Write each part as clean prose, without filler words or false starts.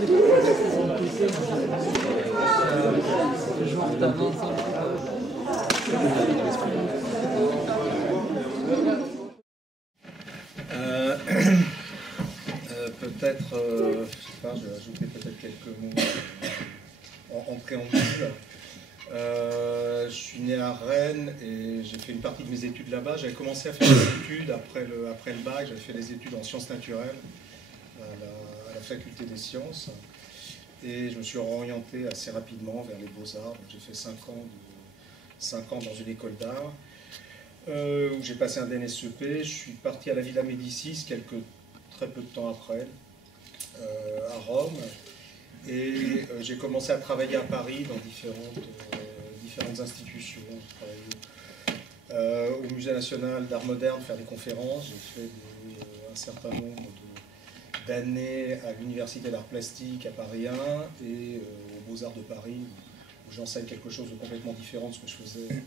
Peut-être, je sais pas, je vais ajouter peut-être quelques mots en préambule. Je suis né à Rennes et j'ai fait une partie de mes études là-bas. J'avais commencé à faire des études après le bac. J'avais fait des études en sciences naturelles à la faculté des sciences. Et je me suis orienté assez rapidement vers les beaux-arts. J'ai fait 5 ans dans une école d'art où j'ai passé un DNSEP. Je suis parti à la Villa Médicis très peu de temps après, à Rome. Et j'ai commencé à travailler à Paris dans différentes institutions. J'ai travaillé au Musée national d'art moderne, faire des conférences. J'ai fait un certain nombre d'années à l'Université d'art plastique à Paris 1 et aux Beaux-Arts de Paris, où j'enseigne quelque chose de complètement différent de ce que je faisais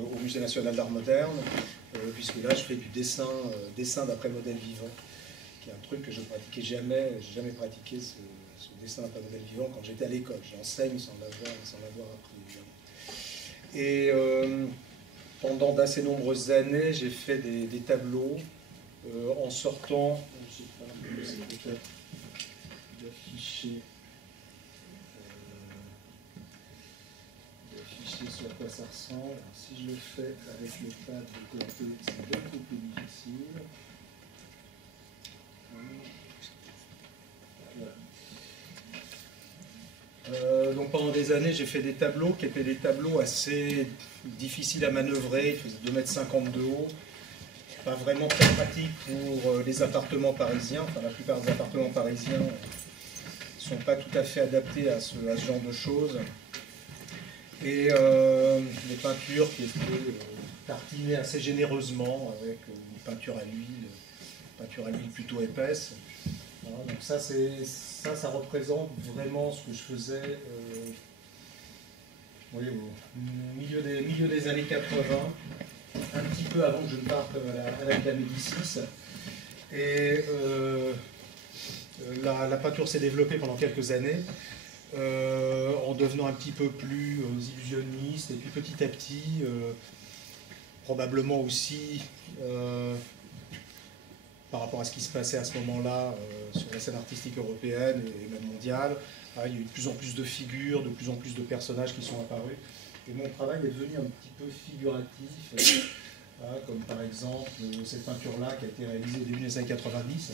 au Musée national d'art moderne, puisque là je fais du dessin d'après modèle vivant, qui est un truc que je ne pratiquais jamais. J'ai jamais pratiqué ce dessin d'après modèle vivant quand j'étais à l'école. J'enseigne sans l'avoir appris, évidemment. Et pendant d'assez nombreuses années, j'ai fait des tableaux en sortant, je sais pas, peut-être d'afficher sur quoi ça ressemble. Alors, si je le fais avec le pad de côté, c'est beaucoup plus difficile. Donc pendant des années, j'ai fait des tableaux qui étaient des tableaux assez difficiles à manœuvrer. Ils faisaient 2,50 m de haut. Pas vraiment très pratique pour les appartements parisiens. Enfin, la plupart des appartements parisiens ne sont pas tout à fait adaptés à ce genre de choses. Et les peintures qui étaient tartinées assez généreusement avec une peinture à l'huile plutôt épaisse. Voilà, donc ça représente vraiment ce que je faisais au milieu des années 80, un petit peu avant que je ne parte à la Villa Médicis. Et la peinture s'est développée pendant quelques années, en devenant un petit peu plus illusionniste, et puis petit à petit, probablement aussi par rapport à ce qui se passait à ce moment-là sur la scène artistique européenne et même mondiale, il y a eu de plus en plus de figures, de plus en plus de personnages qui sont apparus. Et mon travail est devenu un petit peu figuratif, comme par exemple cette peinture-là qui a été réalisée au début des années 90,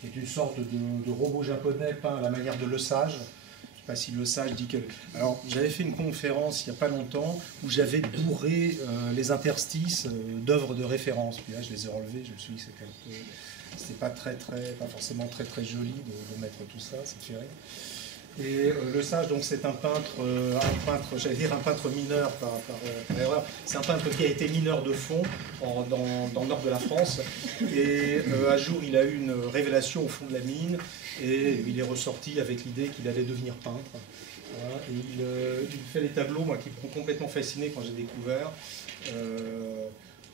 qui est une sorte de robot japonais peint à la manière de Le Sage. Je ne sais pas si Le Sage dit que... Alors, j'avais fait une conférence il n'y a pas longtemps où j'avais bourré les interstices d'œuvres de référence. Puis là, je les ai relevés, je me suis dit que c'était pas forcément très joli de mettre tout ça, ça fait rire. Et Le Sage, donc, c'est un peintre, j'allais dire un peintre mineur par erreur. C'est un peintre qui a été mineur de fond dans le nord de la France. Et un jour, il a eu une révélation au fond de la mine. Et il est ressorti avec l'idée qu'il allait devenir peintre. Voilà. Et il fait des tableaux, moi, qui m'ont complètement fasciné quand j'ai découvert,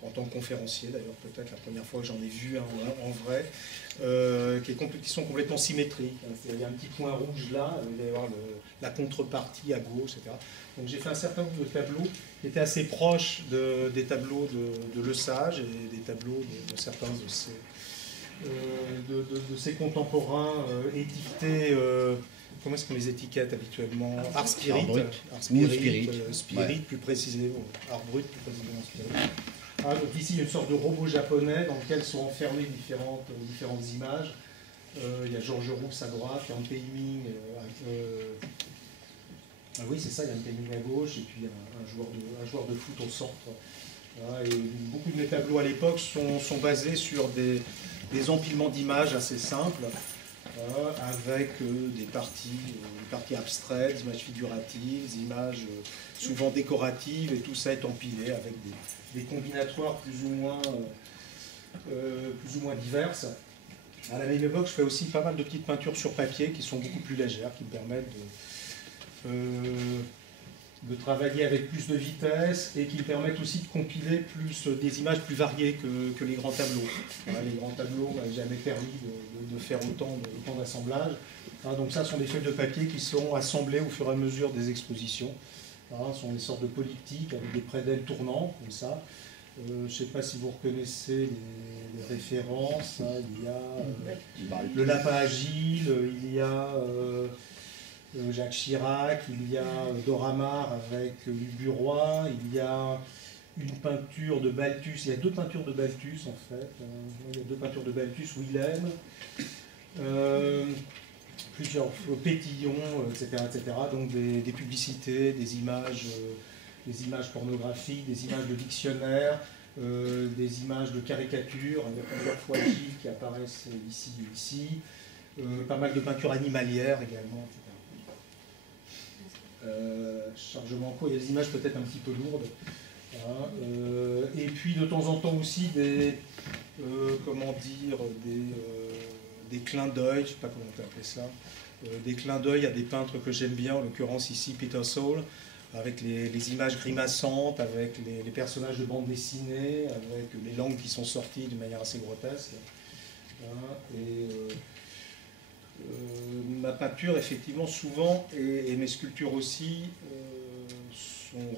en tant que conférencier d'ailleurs, peut-être la première fois que j'en ai vu un en vrai, qui sont complètement symétriques. Il y a un petit point rouge là, il va y avoir la contrepartie à gauche, etc. Donc j'ai fait un certain nombre de tableaux qui étaient assez proches des tableaux de Le Sage et des tableaux de certains de ses contemporains étiquetés, comment est-ce qu'on les étiquette habituellement? Art Spirit, Spirit plus précisément, Art Brut plus précisément Spirit. Donc ici, il y a une sorte de robot japonais dans lequel sont enfermées différentes images. Il y a Georges Rousse à droite, il y a un painting, oui c'est ça, il y a un painting à gauche, et puis un joueur de foot au centre. Voilà, et beaucoup de mes tableaux à l'époque sont basés sur des empilements d'images assez simples, avec des parties abstraites, des images figuratives, des images souvent décoratives, et tout ça est empilé avec des combinatoires plus ou moins diverses. À la même époque, je fais aussi pas mal de petites peintures sur papier qui sont beaucoup plus légères, qui me permettent de travailler avec plus de vitesse et qui me permettent aussi de compiler des images plus variées que les grands tableaux. Voilà, les grands tableaux n'avaient jamais permis de faire autant d'assemblage. Donc ça, ce sont des feuilles de papier qui sont assemblées au fur et à mesure des expositions. Ce sont des sortes de polyptyques avec des prédelles tournants, comme ça. Je ne sais pas si vous reconnaissez les références. Il y a le lapin agile, il y a Jacques Chirac, il y a Dora Maar avec Hugues Buroy, il y a une peinture de Balthus, il y a deux peintures de Balthus en fait, il y a deux peintures de Balthus, Willem, plusieurs pétillons, etc. Donc des publicités, des images pornographiques, des images de dictionnaires, des images de caricatures, il y a plusieurs fois Gilles qui apparaissent ici, pas mal de peintures animalières également, etc. Chargement en cours, il y a des images peut-être un petit peu lourdes. Et puis de temps en temps aussi des clins d'œil, je ne sais pas comment on peut appeler ça, des clins d'œil à des peintres que j'aime bien, en l'occurrence ici Peter Saul, avec les images grimaçantes, avec les personnages de bande dessinée, avec les langues qui sont sorties d'une manière assez grotesque. Ma peinture, effectivement, souvent, et mes sculptures aussi,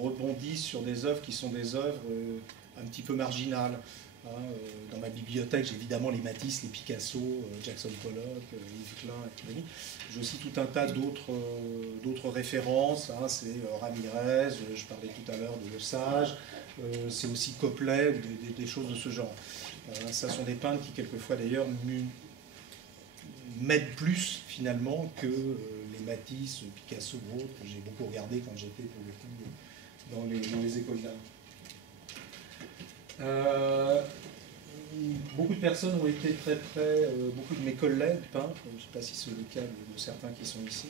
rebondissent sur des œuvres qui sont des œuvres un petit peu marginales. Dans ma bibliothèque, j'ai évidemment les Matisse, les Picasso, Jackson Pollock, Yves Klein et compagnie. J'ai aussi tout un tas d'autres références. C'est Ramirez, je parlais tout à l'heure de Le Sage, c'est aussi Copley, ou des choses de ce genre. Ça sont des peintres qui, quelquefois d'ailleurs, m'aident plus finalement que les Matisse, Picasso ou autres que j'ai beaucoup regardé quand j'étais pour le coup dans les écoles d'art. Beaucoup de personnes ont été très beaucoup de mes collègues peintres, je ne sais pas si c'est le cas de certains qui sont ici,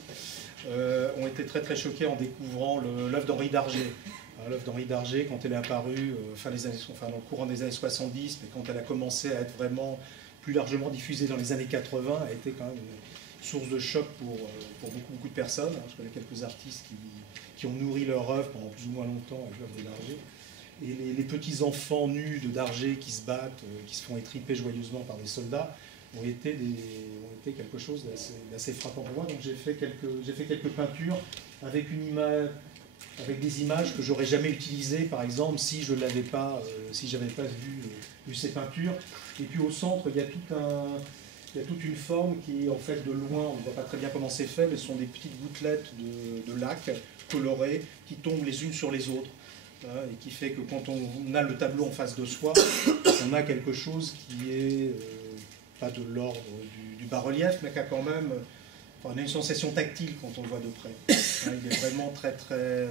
ont été très choqués en découvrant l'œuvre d'Henri Darger. L'œuvre d'Henri Darger, quand elle est apparue dans le courant des années 70, mais quand elle a commencé à être vraiment plus largement diffusée dans les années 80, a été quand même une source de choc pour beaucoup de personnes. Je connais quelques artistes qui ont nourri leur œuvre pendant plus ou moins longtemps avec l'œuvre de Darger. Et les petits enfants nus de Darger qui se battent, qui se font étriper joyeusement par des soldats, ont été quelque chose d'assez frappant pour moi. Donc j'ai fait quelques peintures avec des images que j'aurais jamais utilisées, par exemple, si je n'avais pas vu ces peintures. Et puis au centre, il y a toute une forme qui, en fait, de loin, on ne voit pas très bien comment c'est fait, mais ce sont des petites gouttelettes de lac colorées qui tombent les unes sur les autres. Et qui fait que quand on a le tableau en face de soi, on a quelque chose qui est pas de l'ordre du bas-relief, mais qui a quand même on a une sensation tactile quand on le voit de près. Il est vraiment très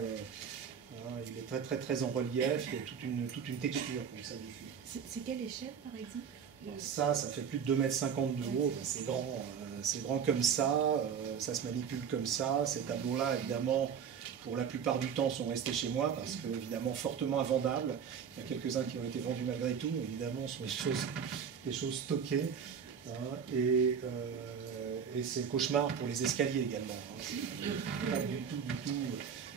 en relief, il y a toute une texture comme ça dessus. C'est quelle échelle par exemple? Ça fait plus de 2,50 m de haut, c'est grand comme ça se manipule comme ça. Ces tableaux-là, évidemment, pour la plupart du temps, sont restés chez moi parce que, évidemment, fortement invendables. Il y a quelques-uns qui ont été vendus malgré tout, mais évidemment, ce sont des choses stockées. Et c'est le cauchemar pour les escaliers également. Pas du tout.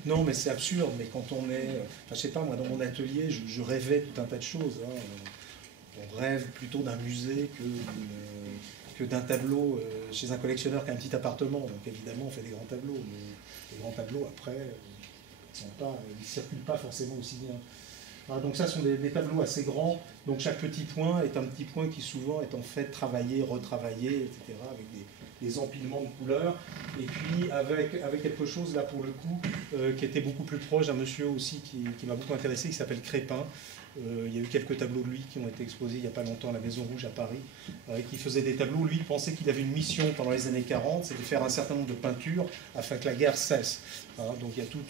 Non, mais c'est absurde, mais quand on est... Enfin, je sais pas, moi, dans mon atelier, je rêvais tout un tas de choses. On rêve plutôt d'un musée que d'un tableau chez un collectionneur qui a un petit appartement. Donc évidemment, on fait des grands tableaux. Mais les grands tableaux, après, ils ne circulent pas forcément aussi bien. Voilà, donc ça sont des tableaux assez grands. Donc chaque petit point est un petit point qui souvent est en fait travaillé, retravaillé, etc. avec des empilements de couleurs. Et puis avec quelque chose là pour le coup qui était beaucoup plus proche d'un monsieur aussi qui m'a beaucoup intéressé, qui s'appelle Crépin. Il y a eu quelques tableaux de lui qui ont été exposés il n'y a pas longtemps à la Maison Rouge à Paris, qui faisait des tableaux. Lui, il pensait qu'il avait une mission pendant les années 40, c'est de faire un certain nombre de peintures afin que la guerre cesse. Donc il y a toute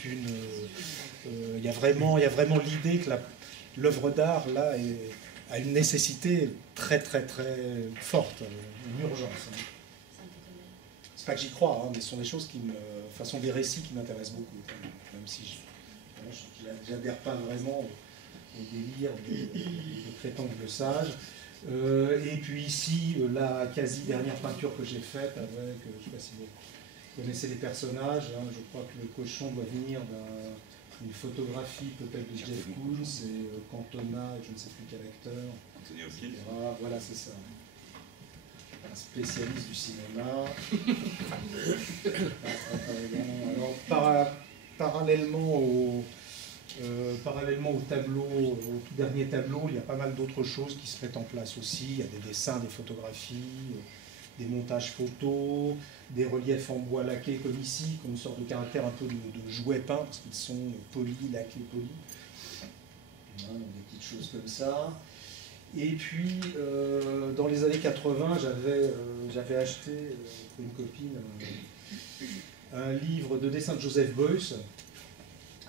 il y a vraiment l'idée que l'œuvre d'art là a une nécessité très forte, une urgence. C'est pas que j'y crois, mais ce sont des choses sont des récits qui m'intéressent beaucoup, même si je n'adhère pas vraiment au délire de Crépin ou de Le Sage. Et puis ici, la quasi dernière peinture que j'ai faite avec, je ne sais pas si vous connaissez les personnages, je crois que le cochon doit venir une photographie peut-être de Jeff Koons et Cantona, et je ne sais plus quel acteur. Anthony Hopkins. Voilà, c'est ça. Un spécialiste du cinéma. Alors, parallèlement au tableau, au tout dernier tableau, il y a pas mal d'autres choses qui se mettent en place aussi. Il y a des dessins, des photographies, des montages photos, des reliefs en bois laqué comme ici, comme une sorte de caractère un peu de jouet peint, parce qu'ils sont polis, laqués, polis. Voilà, des petites choses comme ça. Et puis, dans les années 80, j'avais acheté pour une copine un livre de dessin de Joseph Beuys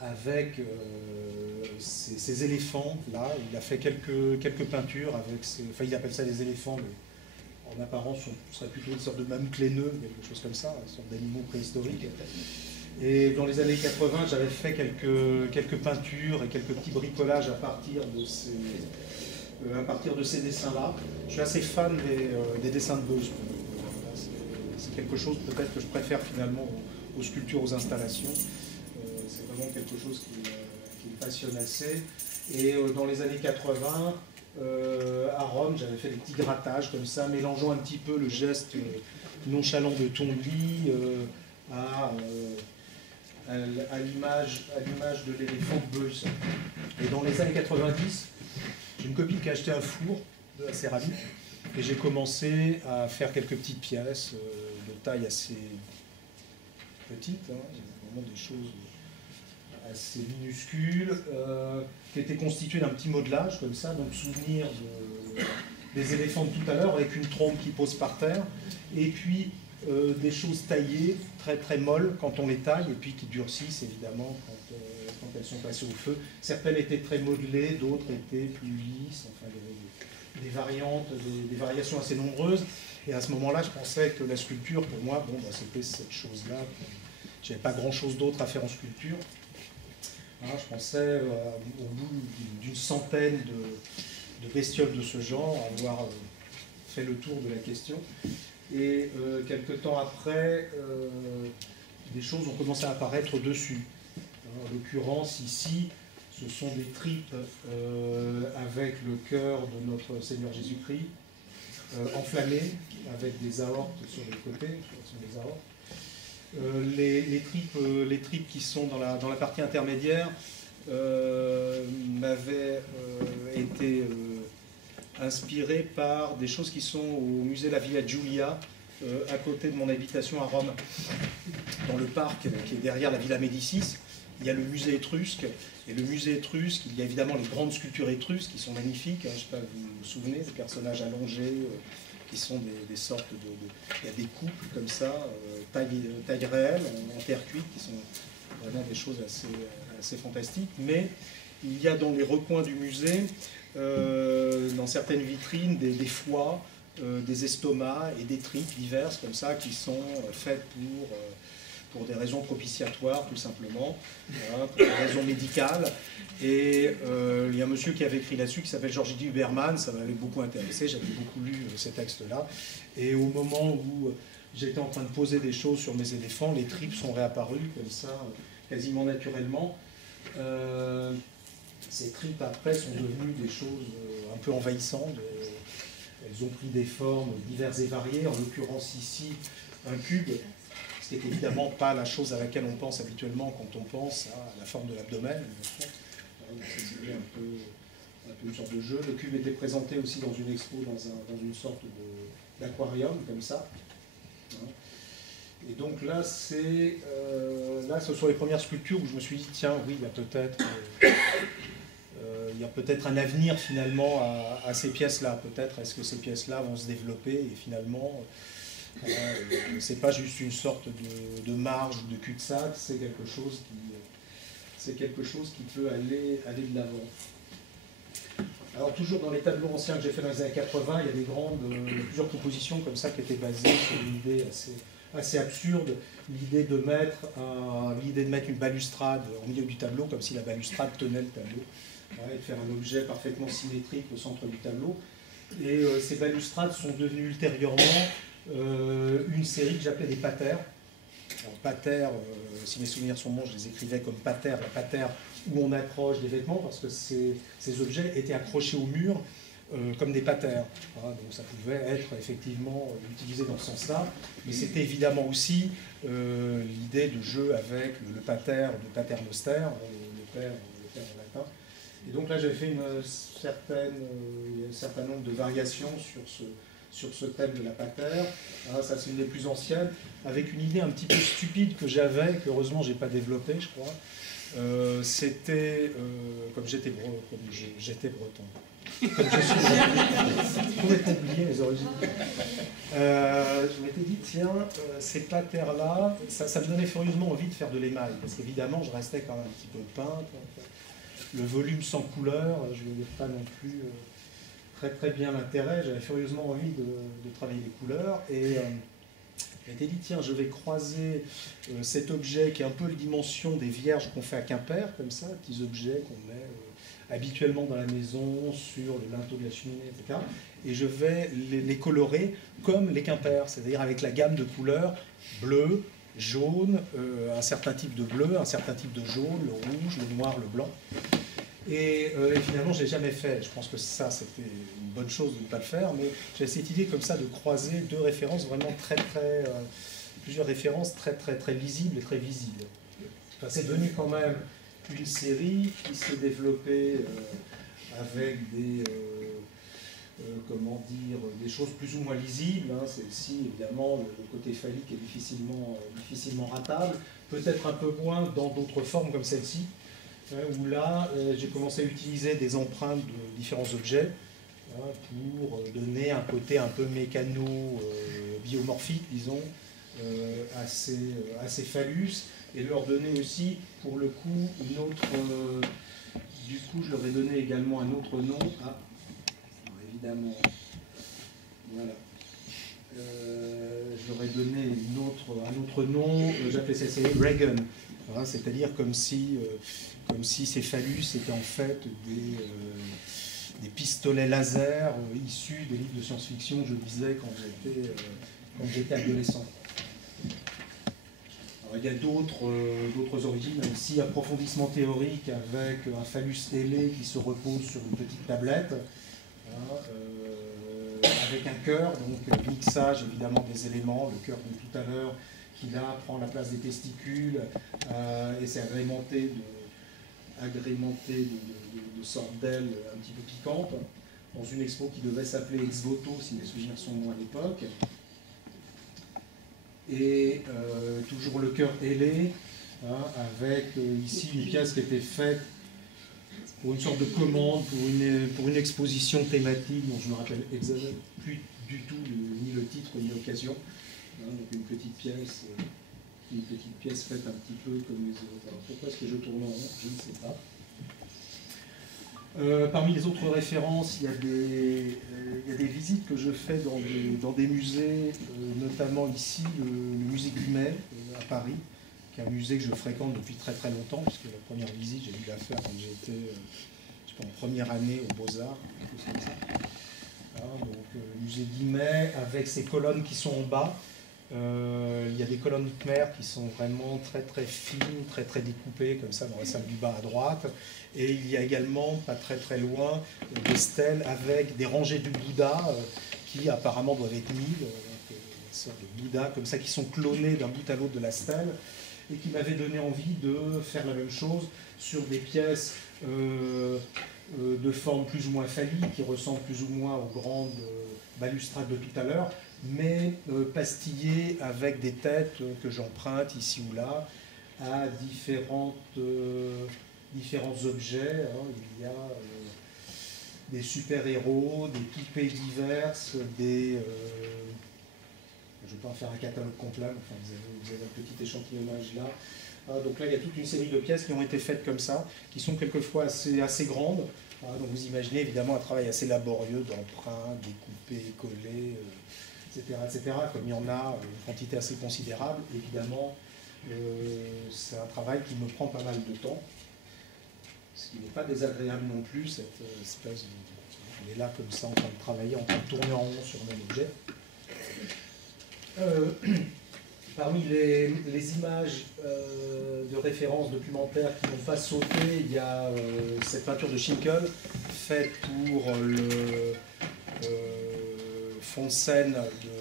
avec ces éléphants là. Il a fait quelques peintures avec enfin il appelle ça des éléphants, mais en apparence ce serait plutôt une sorte de mammouth laineux, quelque chose comme ça, une sorte d'animaux préhistoriques. Et dans les années 80, j'avais fait quelques peintures et quelques petits bricolages à partir de ces dessins-là. Je suis assez fan des dessins de Beuys. C'est quelque chose peut-être que je préfère finalement aux sculptures, aux installations. C'est vraiment quelque chose qui me passionne assez. Et dans les années 80, à Rome, j'avais fait des petits grattages comme ça, mélangeant un petit peu le geste nonchalant de Tombly à l'image de l'éléphant de Beuys. Et dans les années 90, j'ai une copine qui a acheté un four de céramique et j'ai commencé à faire quelques petites pièces de taille assez petite, hein, vraiment des choses assez minuscules, qui étaient constituées d'un petit modelage comme ça, donc souvenir des éléphants de tout à l'heure avec une trompe qui pose par terre, et puis des choses taillées, très très molles quand on les taille, et puis qui durcissent évidemment quand elles sont passées au feu. Certaines étaient très modelées, d'autres étaient plus lisses, enfin il y avait des variantes, des variations assez nombreuses. Et à ce moment-là, je pensais que la sculpture, pour moi, bon, c'était cette chose-là. Je n'avais pas grand-chose d'autre à faire en sculpture. Hein, je pensais, au bout d'une centaine de bestioles de ce genre, avoir fait le tour de la question. Et quelque temps après, des choses ont commencé à apparaître dessus. En l'occurrence, ici, ce sont des tripes avec le cœur de notre Seigneur Jésus-Christ, enflammées, avec des aortes sur les côtés, ce sont des aortes. Les tripes qui sont dans la partie intermédiaire m'avaient été inspirées par des choses qui sont au musée La Villa Giulia, à côté de mon habitation à Rome, dans le parc qui est derrière la Villa Médicis. Il y a le musée étrusque, et le musée étrusque, il y a évidemment les grandes sculptures étrusques qui sont magnifiques, hein, je ne sais pas, vous vous souvenez, des personnages allongés, qui sont des sortes il y a des couples comme ça, taille réelle, en terre cuite, qui sont vraiment des choses assez fantastiques. Mais il y a dans les recoins du musée, dans certaines vitrines, des foies, des estomacs et des tripes diverses comme ça, qui sont faites pour des raisons propitiatoires, tout simplement, hein, pour des raisons médicales. Et il y a un monsieur qui avait écrit là-dessus, qui s'appelle Georges Huberman, ça m'avait beaucoup intéressé, j'avais beaucoup lu ces textes-là. Et au moment où j'étais en train de poser des choses sur mes éléphants, les tripes sont réapparues comme ça, quasiment naturellement. Ces tripes, après, sont devenues des choses un peu envahissantes. Elles ont pris des formes diverses et variées, en l'occurrence ici, un cube, ce qui n'est évidemment pas la chose à laquelle on pense habituellement quand on pense à la forme de l'abdomen. C'est un peu une sorte de jeu. Le cube était présenté aussi dans une expo, dans une sorte d'aquarium, comme ça. Et donc là, ce sont les premières sculptures où je me suis dit, tiens, oui, il y a peut-être un avenir finalement à ces pièces-là. Peut-être est-ce que ces pièces-là vont se développer et finalement, c'est pas juste une sorte de marge ou de cul-de-sac, c'est quelque chose qui peut aller de l'avant. Alors toujours dans les tableaux anciens que j'ai fait dans les années 80, il y a plusieurs compositions comme ça qui étaient basées sur une idée assez absurde, l'idée de mettre une balustrade au milieu du tableau, comme si la balustrade tenait le tableau, et de faire un objet parfaitement symétrique au centre du tableau. Et ces balustrades sont devenues ultérieurement une série que j'appelais des patères. Alors, pater, si mes souvenirs sont bons, je les écrivais comme pater, la pater où on accroche des vêtements, parce que ces objets étaient accrochés au mur comme des patères. Donc ça pouvait être effectivement utilisé dans ce sens-là, mais c'était évidemment aussi l'idée de jeu avec le pater de paternoster, le père en latin. Et donc là, j'ai fait un certain nombre de variations sur ce thème de la pater. Ça, c'est une des plus anciennes, avec une idée un petit peu stupide que j'avais, que heureusement, je n'ai pas développée, je crois. C'était, comme j'étais breton, comme je suis breton, complètement oublié les origines. Je m'étais dit, tiens, ces patères-là, ça me donnait furieusement envie de faire de l'émail, parce qu'évidemment, je restais quand même un petit peu peintre. Le volume sans couleur, je ne voyais pas non plus très bien l'intérêt. J'avais furieusement envie de travailler les couleurs. Et je m'étais dit, tiens, je vais croiser cet objet qui est un peu la dimension des vierges qu'on fait à Quimper, comme ça, petits objets qu'on met habituellement dans la maison, sur le linteau de la cheminée, etc. Et je vais les colorer comme les Quimpers, c'est-à-dire avec la gamme de couleurs bleu, jaune, un certain type de bleu, un certain type de jaune, le rouge, le noir, le blanc. Et finalement, je ne l'ai jamais fait. Je pense que ça, c'était une bonne chose de ne pas le faire, mais j'ai cette idée comme ça de croiser deux références vraiment plusieurs références très lisibles et très visibles. Enfin, c'est devenu quand même une série qui s'est développée avec des choses plus ou moins lisibles. Celle-ci, évidemment, le côté phallique est difficilement ratable, peut-être un peu moins dans d'autres formes comme celle-ci, où là, j'ai commencé à utiliser des empreintes de différents objets pour donner un côté un peu mécano-biomorphique, disons, assez phallus, et leur donner aussi, pour le coup, une autre... du coup, je leur ai donné également un autre nom. Évidemment, voilà. Je leur ai donné un autre nom, j'appelais ça Reagan, c'est-à-dire comme si ces phallus étaient en fait des pistolets laser issus des livres de science-fiction que je lisais quand j'étais adolescent. Alors, il y a d'autres origines, aussi approfondissement théorique avec un phallus ailé qui se repose sur une petite tablette, avec un cœur, donc mixage évidemment des éléments, le cœur de tout à l'heure qui là prend la place des testicules et c'est agrémenté de sortes d'ailes un petit peu piquantes, dans une expo qui devait s'appeler Ex Voto, si mes souvenirs sont bons à l'époque. Et toujours le cœur ailé, avec ici une pièce qui était faite pour une sorte de commande, pour une exposition thématique dont je ne me rappelle exactement plus du tout ni le titre ni l'occasion. Donc une petite pièce faite un petit peu comme les autres. Alors pourquoi est-ce que je tourne en rond? Je ne sais pas. Parmi les autres références, il y a des visites que je fais dans des musées, notamment ici, le musée Guimet à Paris, qui est un musée que je fréquente depuis très longtemps, puisque la première visite, j'ai dû la faire quand j'étais en première année aux Beaux-Arts, quelque chose comme ça. Donc, le musée Guimet, avec ses colonnes qui sont en bas. Il y a des colonnes Khmer qui sont vraiment très fines, très découpées, comme ça, dans la salle du bas à droite. Et il y a également, pas très loin, des stèles avec des rangées de Bouddha qui apparemment doivent être 1000, des sortes de Bouddha comme ça, qui sont clonés d'un bout à l'autre de la stèle, et qui m'avaient donné envie de faire la même chose sur des pièces de forme plus ou moins phallique, qui ressemblent plus ou moins aux grandes balustrades de tout à l'heure, mais pastillées avec des têtes que j'emprunte ici ou là à différents objets. Il y a des super-héros, des poupées diverses, je ne vais pas en faire un catalogue complet, mais enfin, vous avez un petit échantillonnage là. Donc là, il y a toute une série de pièces qui ont été faites comme ça, qui sont quelquefois assez grandes. Donc vous imaginez évidemment un travail assez laborieux d'emprunt, découpé, collé, etc. Comme il y en a une quantité assez considérable, évidemment, c'est un travail qui me prend pas mal de temps. Ce qui n'est pas désagréable non plus, cette espèce de... On est là comme ça en train de travailler, en train de tourner en rond sur le même objet. Parmi les images de référence documentaires qui n'ont pas sauté, il y a cette peinture de Schinkel, faite pour le fond de scène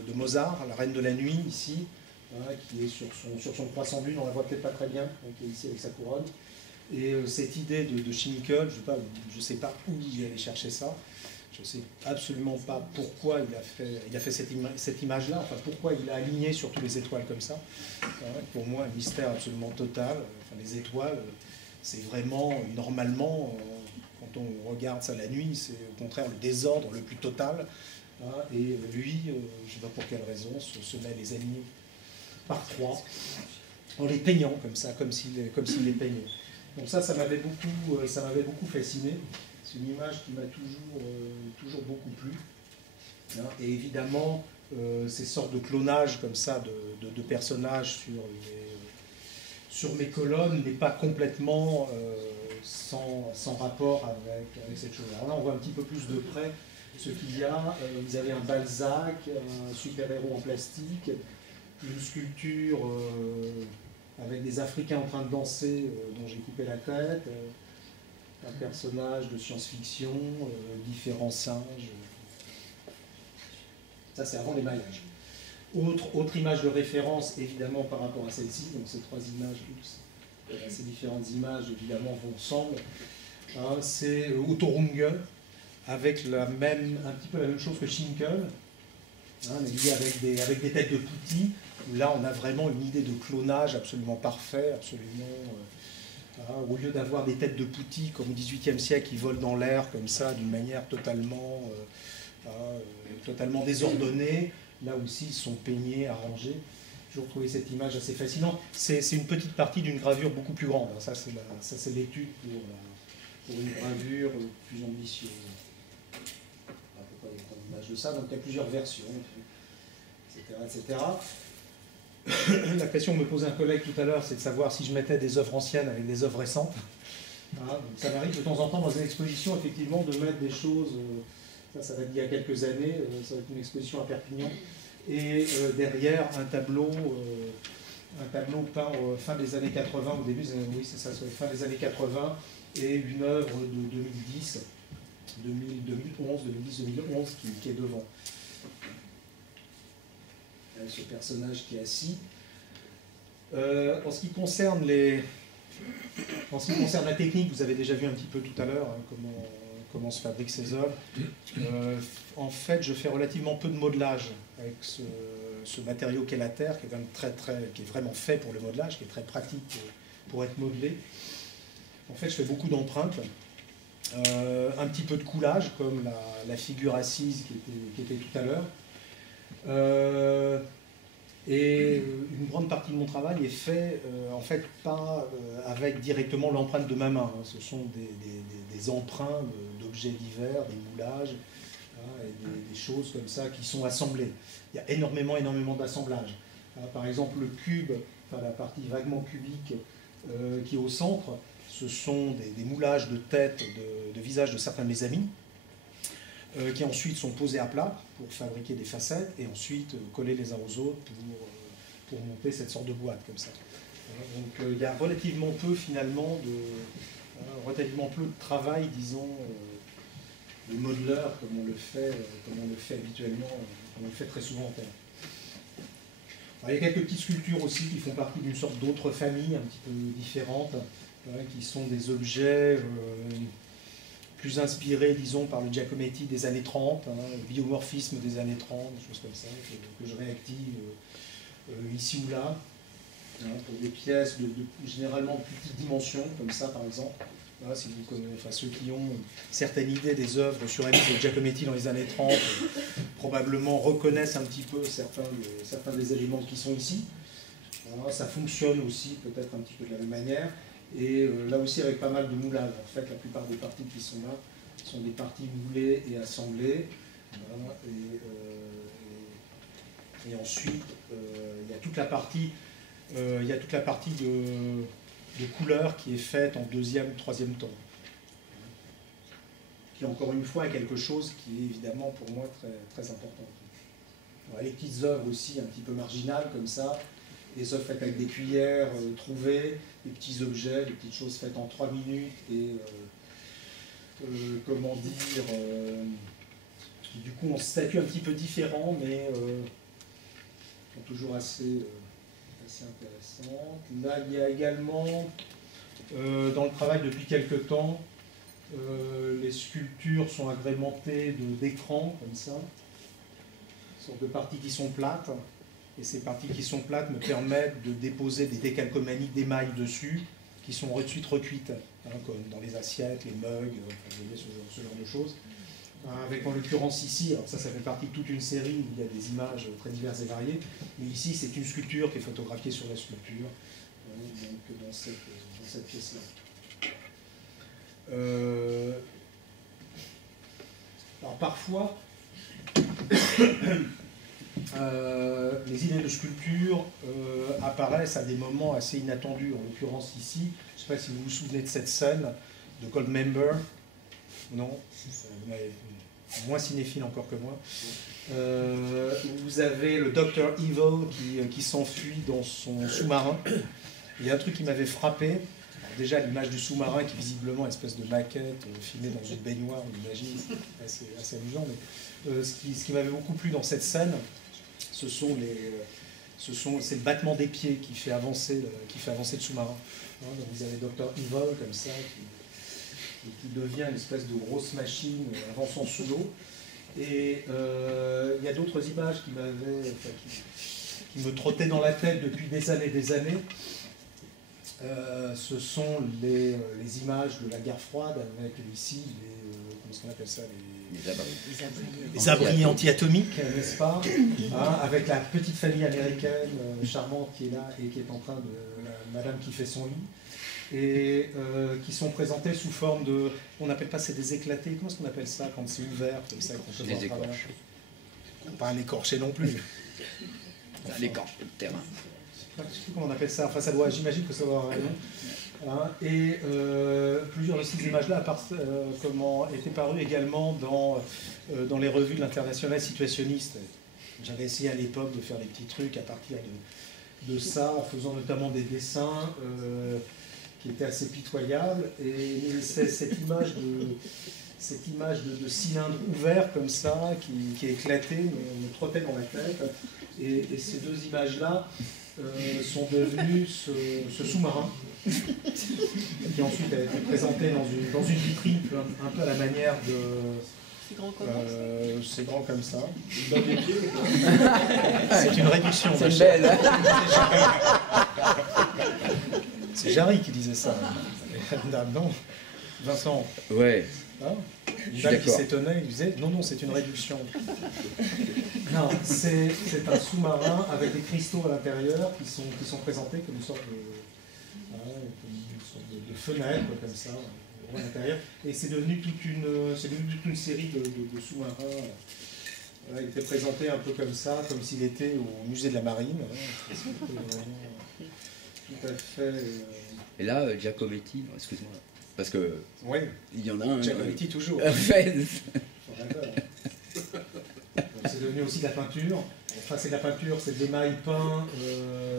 de Mozart, La Reine de la Nuit, ici, hein, qui est sur son croissant lune, on la voit peut-être pas très bien, donc qui est ici avec sa couronne. Et cette idée de Schinkel, je ne sais pas où il allait chercher ça. Je ne sais absolument pas pourquoi il a fait cette image-là, enfin pourquoi il a aligné surtout les étoiles comme ça. Pour moi, un mystère absolument total. Enfin, les étoiles, c'est vraiment, normalement, quand on regarde ça la nuit, c'est au contraire le désordre le plus total. Et lui, je ne sais pas pour quelle raison, se met les alignés par trois, en les peignant comme ça, comme s'il les peignait. Donc ça m'avait beaucoup fasciné. C'est une image qui m'a toujours beaucoup plu. Et évidemment, ces sortes de clonages comme ça de personnages sur mes colonnes n'est pas complètement sans rapport avec cette chose. Alors là, on voit un petit peu plus de près ce qu'il y a. Vous avez un Balzac, un super-héros en plastique, une sculpture avec des Africains en train de danser dont j'ai coupé la tête. Un personnage de science-fiction, différents singes. Ça, c'est avant l'émaillage. Autre image de référence, évidemment, par rapport à celle-ci, donc ces trois images, ces différentes images, évidemment, vont ensemble. Hein, c'est Otto Runge, avec un petit peu la même chose que Schinkel, hein, mais lié avec des têtes de Pouty, où là, on a vraiment une idée de clonage absolument parfait, absolument... au lieu d'avoir des têtes de Pouty comme au XVIIIe siècle qui volent dans l'air comme ça d'une manière totalement désordonnée, là aussi ils sont peignés, arrangés. J'ai toujours trouvé cette image assez fascinante. C'est une petite partie d'une gravure beaucoup plus grande. Ça c'est l'étude pour une gravure plus ambitieuse. Pourquoi il y a une image de ça? Donc il y a plusieurs versions, etc. La question que me posait un collègue tout à l'heure, c'est de savoir si je mettais des œuvres anciennes avec des œuvres récentes. Donc ça m'arrive de temps en temps dans une exposition, effectivement, de mettre des choses, ça va être il y a quelques années, ça va être une exposition à Perpignan, et derrière un tableau peint fin des années 80, au début, oui c'est ça, fin des années 80, et une œuvre de 2010, 2011, qui est devant. Ce personnage qui est assis. En ce qui concerne la technique, vous avez déjà vu un petit peu tout à l'heure hein, comment se fabriquent ces œuvres. En fait, je fais relativement peu de modelage avec ce matériau qu'est la terre, qui est, qui est vraiment fait pour le modelage, qui est très pratique pour être modelé. En fait, je fais beaucoup d'empreintes. Un petit peu de coulage, comme la figure assise qui était tout à l'heure. Et une grande partie de mon travail est fait, en fait, pas avec directement l'empreinte de ma main. Hein. Ce sont des emprunts d'objets divers, des moulages, hein, et des choses comme ça qui sont assemblées. Il y a énormément d'assemblage. Par exemple, le cube, enfin, la partie vaguement cubique qui est au centre, ce sont des moulages de têtes, de visages de certains de mes amis, qui ensuite sont posés à plat pour fabriquer des facettes et ensuite coller les uns aux autres pour monter cette sorte de boîte comme ça. Donc il y a relativement peu finalement relativement peu de travail, disons, de modeleur comme on le fait habituellement, comme on le fait très souvent en terre. Alors, il y a quelques petites sculptures aussi qui font partie d'une sorte d'autre famille un petit peu différente, qui sont des objets plus inspiré, disons, par le Giacometti des années 30, hein, le biomorphisme des années 30, des choses comme ça, que je réactive ici ou là, hein, pour des pièces généralement de plus petite dimension, comme ça par exemple. Voilà, si vous connaissez, enfin, ceux qui ont certaines idées des œuvres surréalistes de Giacometti dans les années 30, probablement reconnaissent un petit peu certains des éléments qui sont ici. Voilà, ça fonctionne aussi peut-être un petit peu de la même manière. Et là aussi avec pas mal de moulage. En fait, la plupart des parties qui sont là sont des parties moulées et assemblées. Voilà, et ensuite, il y a toute la partie, de couleur qui est faite en deuxième, troisième temps. Qui encore une fois est quelque chose qui est évidemment pour moi très, très important. Voilà, les petites œuvres aussi un petit peu marginales comme ça, des œuvres faites avec des cuillères trouvées, des petits objets, des petites choses faites en 3 minutes et comment dire, qui du coup ont un statut un petit peu différent, mais sont toujours assez intéressantes. Là, il y a également, dans le travail depuis quelques temps, les sculptures sont agrémentées d'écrans, comme ça, une sorte de parties qui sont plates. Et ces parties qui sont plates me permettent de déposer des décalcomanies d'émail dessus, qui sont ensuite recuites, hein, comme dans les assiettes, les mugs, vous voyez, ce genre de choses. Avec en l'occurrence ici, alors ça fait partie de toute une série où il y a des images très diverses et variées, mais ici c'est une sculpture qui est photographiée sur la sculpture, donc dans cette pièce-là. Alors parfois, les idées de sculpture apparaissent à des moments assez inattendus. En l'occurrence ici, je ne sais pas si vous vous souvenez de cette scène de Goldmember. Non, vous m'avez moins cinéphile encore que moi. Vous avez le Dr. Evil qui s'enfuit dans son sous-marin. Il y a un truc qui m'avait frappé. Alors déjà, l'image du sous-marin qui visiblement est une espèce de maquette filmée dans une baignoire, on imagine, c'est assez amusant. Mais ce qui m'avait beaucoup plu dans cette scène, c'est le battement des pieds qui fait avancer le sous-marin. Donc vous avez Dr. Evil comme ça qui devient une espèce de grosse machine avançant sous l'eau. Et il y a d'autres images qui me trottaient dans la tête depuis des années. Ce sont les images de la guerre froide avec ici comment est-ce qu'on appelle ça, les abris anti-atomiques, n'est-ce pas, hein, avec la petite famille américaine charmante qui est là et qui est en train de madame qui fait son lit. Et qui sont présentés sous forme de... On n'appelle pas, c'est des éclatés, comment est-ce qu'on appelle ça quand c'est ouvert comme ça, qu'on peut des écorches. Pas un écorché non plus. Enfin, l'écorche, le terrain. Je ne sais plus comment on appelle ça, enfin ça doit, j'imagine que ça doit avoir un nom. Hein, et plusieurs de ces images-là étaient parues également dans les revues de l'International situationniste. J'avais essayé à l'époque de faire des petits trucs à partir de ça, en faisant notamment des dessins qui étaient assez pitoyables. Et cette image de cylindre ouvert comme ça, qui est éclaté, me trottait dans la tête. Et ces deux images-là sont devenues ce sous-marin, qui ensuite a été présenté dans une vitrine un peu à la manière de... C'est grand comme c'est grand comme ça. C'est une réduction. C'est belle. C'est Jarry qui disait ça. Non, Vincent. Ouais. Hein, une dame qui s'étonnait, il disait non, c'est une réduction. Non, c'est un sous-marin avec des cristaux à l'intérieur qui sont présentés comme une sorte de fenêtre, comme ça, à l'intérieur. Et c'est devenu toute une série de sous-marins. Voilà, il était présenté un peu comme ça, comme s'il était au musée de la Marine. Tout à fait. Et là, Giacometti, excuse-moi, parce que oui, il y en a un. Giacometti toujours. C'est devenu aussi de la peinture. Enfin, c'est de la peinture, c'est de l'émail peint,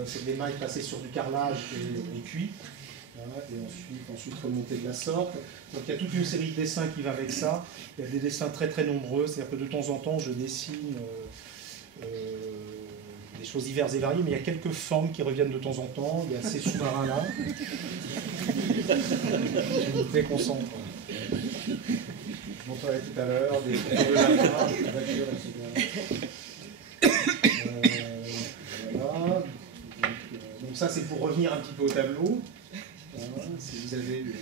c'est de l'émail passé sur du carrelage et cuit. Voilà, et ensuite remonté de la sorte. Donc il y a toute une série de dessins qui va avec ça. Il y a des dessins très très nombreux, c'est-à-dire que de temps en temps je dessine des choses diverses et variées, mais il y a quelques formes qui reviennent de temps en temps. Il y a ces sous-marins-là. Je me déconcentre. Je m'en parlais tout à l'heure, des voitures, etc. Voilà. Donc ça c'est pour revenir un petit peu au tableau. Voilà. Si vous avez une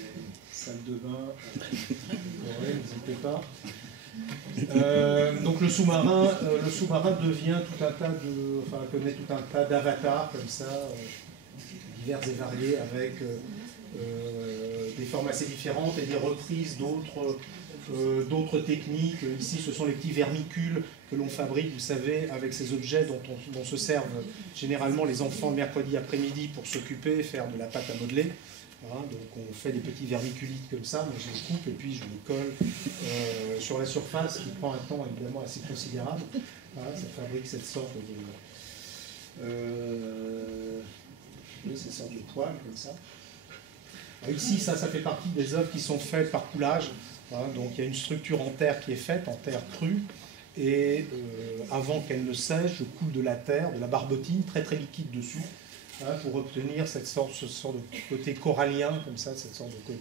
salle de bain, n'hésitez pas. Donc le sous-marin devient tout un tas connaît tout un tas d'avatars comme ça, divers et variés, avec des formes assez différentes et des reprises d'autres techniques. Ici, ce sont les petits vermicules que l'on fabrique, vous savez, avec ces objets dont se servent généralement les enfants le mercredi après-midi pour s'occuper, faire de la pâte à modeler. Voilà, donc on fait des petits vermiculites comme ça, moi je les coupe et puis je les colle sur la surface, qui prend un temps évidemment assez considérable. Voilà, ça fabrique cette sorte de... ces sortes de poils comme ça. Alors ici, ça fait partie des œuvres qui sont faites par coulage. Hein, donc il y a une structure en terre qui est faite, en terre crue, et avant qu'elle ne sèche, je coule de la terre, de la barbotine très très liquide dessus, hein, pour obtenir ce sorte de côté corallien, comme ça, cette sorte de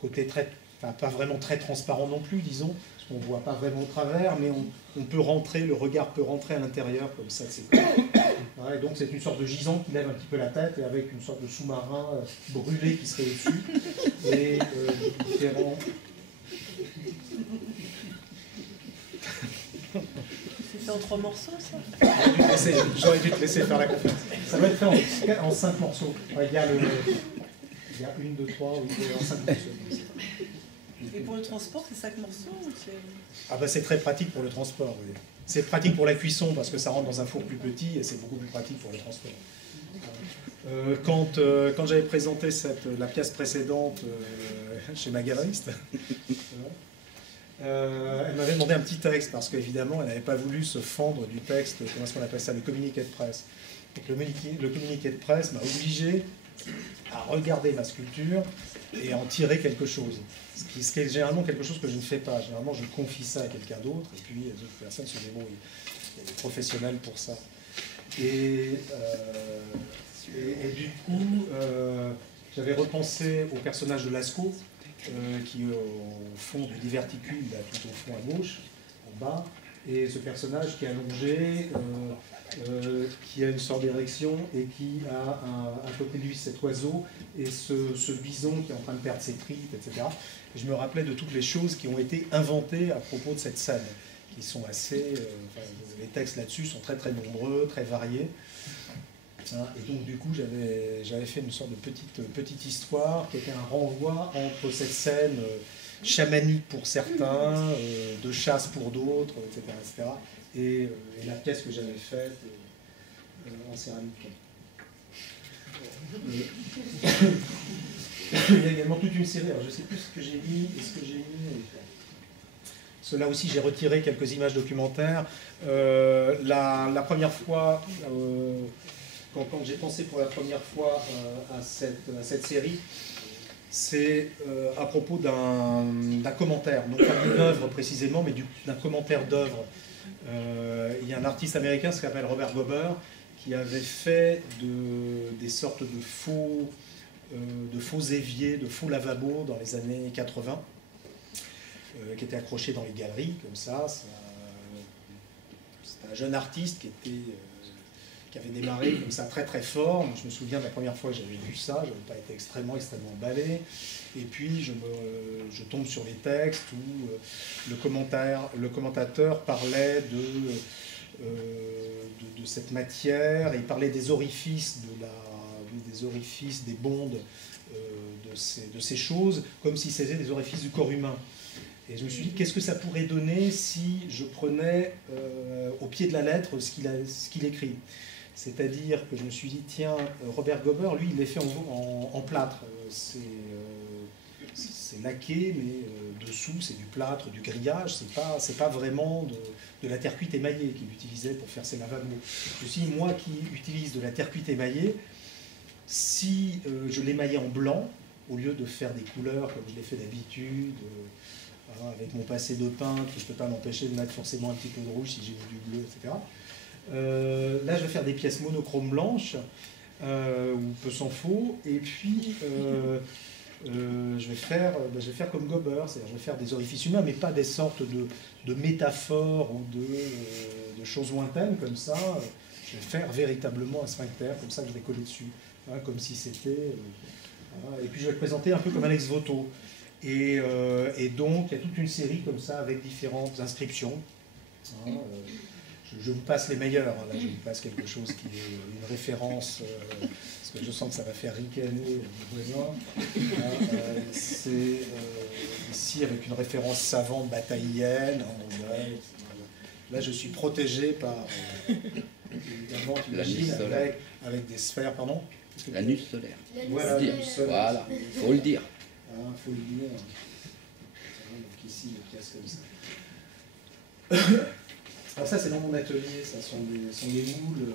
côté très, enfin, pas vraiment très transparent non plus, disons, parce qu'on ne voit pas vraiment au travers, mais on peut rentrer, le regard peut rentrer à l'intérieur comme ça de ces couleurs. Ouais, donc c'est une sorte de gisant qui lève un petit peu la tête et avec une sorte de sous-marin brûlé qui serait au-dessus. Et différents... C'est fait en 3 morceaux, ça? J'aurais dû te laisser faire la conférence. Ça va être fait en 5 morceaux. Ouais, il y a 1, 2, 3, oui, en 5 morceaux. Et pour le transport, c'est 5 morceaux ou c'est... Ah bah c'est très pratique pour le transport, oui. C'est pratique pour la cuisson parce que ça rentre dans un four plus petit et c'est beaucoup plus pratique pour le transport. Quand j'avais présenté la pièce précédente chez ma galeriste, elle m'avait demandé un petit texte parce qu'évidemment elle n'avait pas voulu se fendre du texte, comment est-ce qu'on appelle ça, le communiqué de presse. Donc le communiqué de presse m'a obligé à regarder ma sculpture et à en tirer quelque chose. Ce qui est généralement quelque chose que je ne fais pas. Généralement, je confie ça à quelqu'un d'autre, et puis les autres personnes se débrouillent. Il y a des professionnels pour ça. Et du coup, j'avais repensé au personnage de Lascaux, qui est au fond du diverticule, là, tout au fond à gauche, en bas, et ce personnage qui est allongé, qui a une sorte d'érection et qui a à côté de lui cet oiseau et ce bison qui est en train de perdre ses tripes, etc. Et je me rappelais de toutes les choses qui ont été inventées à propos de cette scène, qui sont assez... les textes là-dessus sont très très nombreux, très variés. Hein, et donc du coup j'avais fait une sorte de petite histoire qui était un renvoi entre cette scène chamanique pour certains, de chasse pour d'autres, etc. Et la pièce que j'avais faite en céramique. Il y a également toute une série, alors je ne sais plus ce que j'ai mis, Cela aussi, j'ai retiré quelques images documentaires. La première fois, quand j'ai pensé pour la première fois à cette série, c'est à propos d'un commentaire, non pas d'une œuvre précisément, mais d'un commentaire d'œuvre. Il y a un artiste américain qui s'appelle Robert Gober, qui avait fait des sortes de faux éviers, de faux lavabos dans les années 80, qui étaient accrochés dans les galeries, comme ça. C'était un jeune artiste qui avait démarré comme ça très très fort. Moi, je me souviens de la première fois que j'avais vu ça, je n'avais pas été extrêmement emballé. Et puis je tombe sur les textes où le commentateur parlait de cette matière, et il parlait des orifices, des bondes de ces choses, comme si c'était des orifices du corps humain. Et je me suis dit, qu'est-ce que ça pourrait donner si je prenais au pied de la lettre ce qu'il écrit. C'est-à-dire que je me suis dit, tiens, Robert Gober, lui, il les fait en plâtre. C'est laqué, mais dessous, c'est du plâtre, du grillage. C'est pas vraiment de la terre cuite émaillée qu'il utilisait pour faire ses lavabos. Je me suis dit, moi qui utilise de la terre cuite émaillée, si je l'émaillais en blanc, au lieu de faire des couleurs comme je l'ai fait d'habitude, avec mon passé de peintre, je ne peux pas m'empêcher de mettre forcément un petit peu de rouge si j'ai du bleu, etc. Là, je vais faire des pièces monochromes blanches, ou peu s'en faut, et puis je vais faire comme Gober, c'est-à-dire je vais faire des orifices humains, mais pas des sortes de métaphores ou de choses lointaines comme ça. Je vais faire véritablement un sphincter, comme ça que je vais coller dessus, hein, comme si c'était... et puis je vais le présenter un peu comme un ex-voto. Et donc, il y a toute une série comme ça, avec différentes inscriptions. Hein, je vous passe les meilleurs, hein, là je vous passe quelque chose qui est une référence, parce que je sens que ça va faire ricaner les voisins. C'est ici avec une référence savante bataillienne. Là je suis protégé par, évidemment, tu imagines, avec des sphères, pardon. L'anus solaire. Voilà, voilà, faut le dire. Il faut le dire. Donc ici, une pièce comme ça. Alors ça, c'est dans mon atelier, ça sont des moules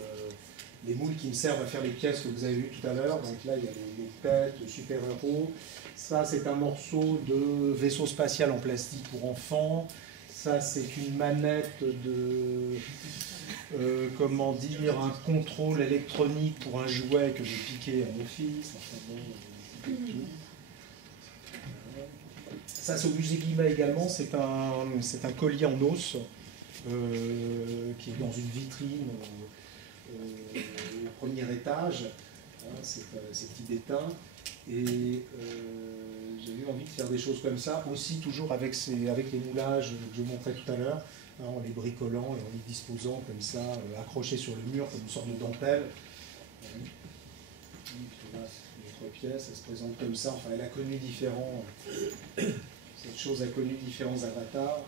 les moules qui me servent à faire les pièces que vous avez vues tout à l'heure. Donc là, il y a les têtes, le super-héros. Ça, c'est un morceau de vaisseau spatial en plastique pour enfants. Ça, c'est une manette de, comment dire, un contrôle électronique pour un jouet que j'ai piqué à mon fils. Enfin, bon, ça, c'est au musée Guimet également. C'est un collier en os qui est dans une vitrine au premier étage. Hein, c'est petit détain. Et j'ai eu envie de faire des choses comme ça, aussi toujours avec les moulages que je montrais tout à l'heure, hein, en les bricolant et en les disposant comme ça, accrochés sur le mur comme une sorte de dentelle. Là, notre pièce, elle se présente comme ça. Enfin, elle a connu cette chose a connu différents avatars.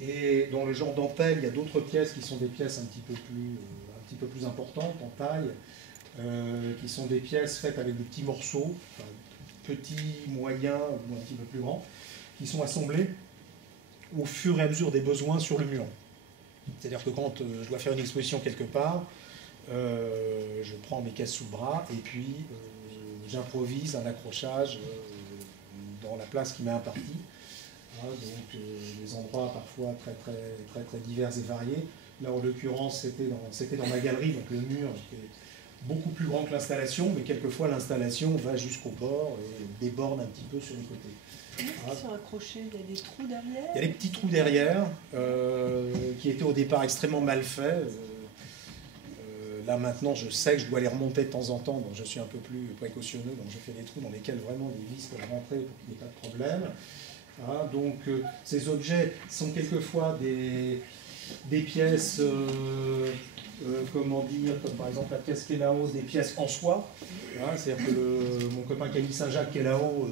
Et dans le genre dentelle, il y a d'autres pièces qui sont des pièces un petit peu plus importantes en taille, qui sont des pièces faites avec des petits morceaux, enfin, petits, moyens ou un petit peu plus grands, qui sont assemblés au fur et à mesure des besoins sur le mur. C'est-à-dire que quand je dois faire une exposition quelque part, je prends mes caisses sous le bras et puis j'improvise un accrochage dans la place qui m'est impartie. Hein, donc des endroits parfois très divers et variés. Là, en l'occurrence, c'était dans ma galerie, donc le mur était beaucoup plus grand que l'installation, mais quelquefois l'installation va jusqu'au bord et déborde un petit peu sur les côtés. Comment ils sont accrochés? Il y a des trous derrière? Il y a des petits trous derrière qui étaient au départ extrêmement mal faits. Là maintenant, je sais que je dois les remonter de temps en temps, donc je suis un peu plus précautionneux, donc je fais des trous dans lesquels vraiment les vis peuvent rentrer pour qu'il n'y ait pas de problème. Hein, donc ces objets sont quelquefois des pièces, comment dire, comme par exemple la pièce qui est là-haut, des pièces en soie. Hein, c'est-à-dire que mon copain Camille Saint-Jacques qui est là-haut,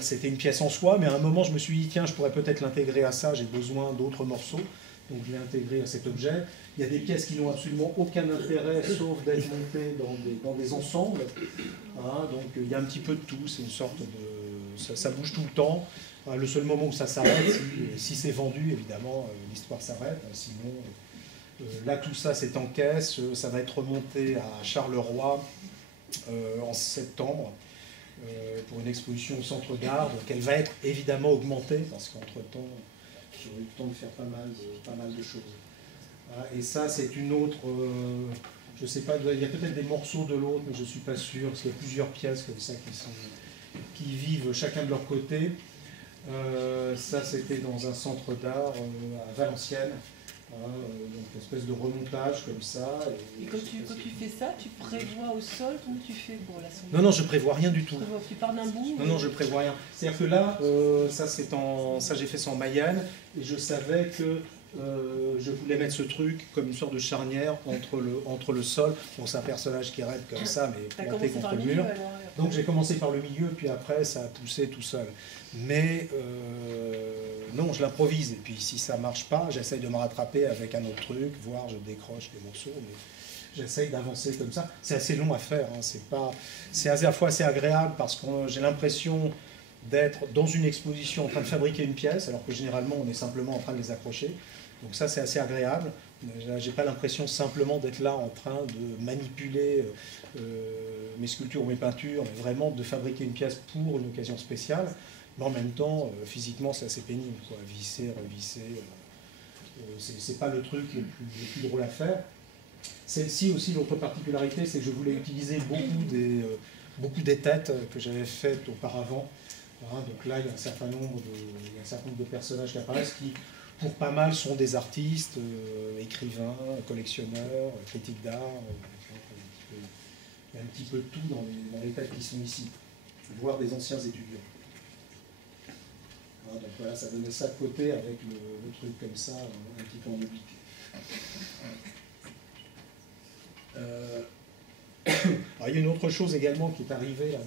c'était une pièce en soie, mais à un moment je me suis dit, tiens, je pourrais peut-être l'intégrer à ça, j'ai besoin d'autres morceaux. Donc je l'ai intégré à cet objet. Il y a des pièces qui n'ont absolument aucun intérêt, sauf d'être montées dans des ensembles. Hein, donc il y a un petit peu de tout, c'est une sorte de... Ça bouge tout le temps. Hein, le seul moment où ça s'arrête, si c'est vendu, évidemment, l'histoire s'arrête. Sinon, là tout ça c'est en caisse, ça va être remonté à Charleroi en septembre pour une exposition au Centre d'Art. Donc elle va être évidemment augmentée, parce qu'entre-temps, j'aurai eu le temps de faire pas mal de choses. Et ça, c'est une autre, je ne sais pas, il y a peut-être des morceaux de l'autre, mais je ne suis pas sûr, parce qu'il y a plusieurs pièces comme ça qui vivent chacun de leur côté. Ça, c'était dans un centre d'art à Valenciennes, donc une espèce de remontage comme ça. Et quand tu fais ça, tu prévois au sol, comment tu fais pour l'assembler? Non, je prévois rien du tout. Tu pars d'un bout? Non, je prévois rien. C'est-à-dire que là, ça j'ai fait ça en Mayenne, et je savais que je voulais mettre ce truc comme une sorte de charnière entre le sol. Bon, c'est un personnage qui rêve comme ça, mais planté contre le mur. Donc j'ai commencé par le milieu, puis après ça a poussé tout seul. Mais non, je l'improvise. Et puis si ça ne marche pas, j'essaye de me rattraper avec un autre truc, voire je décroche des morceaux. Mais j'essaye d'avancer comme ça. C'est assez long à faire. Hein. C'est à la fois assez agréable parce que j'ai l'impression d'être dans une exposition en train de fabriquer une pièce, alors que généralement on est simplement en train de les accrocher. Donc ça, c'est assez agréable. Je n'ai pas l'impression simplement d'être là en train de manipuler mes sculptures ou mes peintures, mais vraiment de fabriquer une pièce pour une occasion spéciale. Mais en même temps, physiquement, c'est assez pénible, quoi. Visser, revisser, c'est pas le truc le plus drôle à faire. Celle-ci aussi, l'autre particularité, c'est que je voulais utiliser beaucoup des têtes que j'avais faites auparavant. Hein, donc là, il y a un certain nombre de personnages qui apparaissent qui, pour pas mal, sont des artistes, écrivains, collectionneurs, critiques d'art. Il y a un petit peu de tout dans les têtes qui sont ici, voire des anciens étudiants. Voilà, donc voilà, ça donnait ça de côté avec le truc comme ça, un petit peu en oblique. Alors, il y a une autre chose également qui est arrivée là,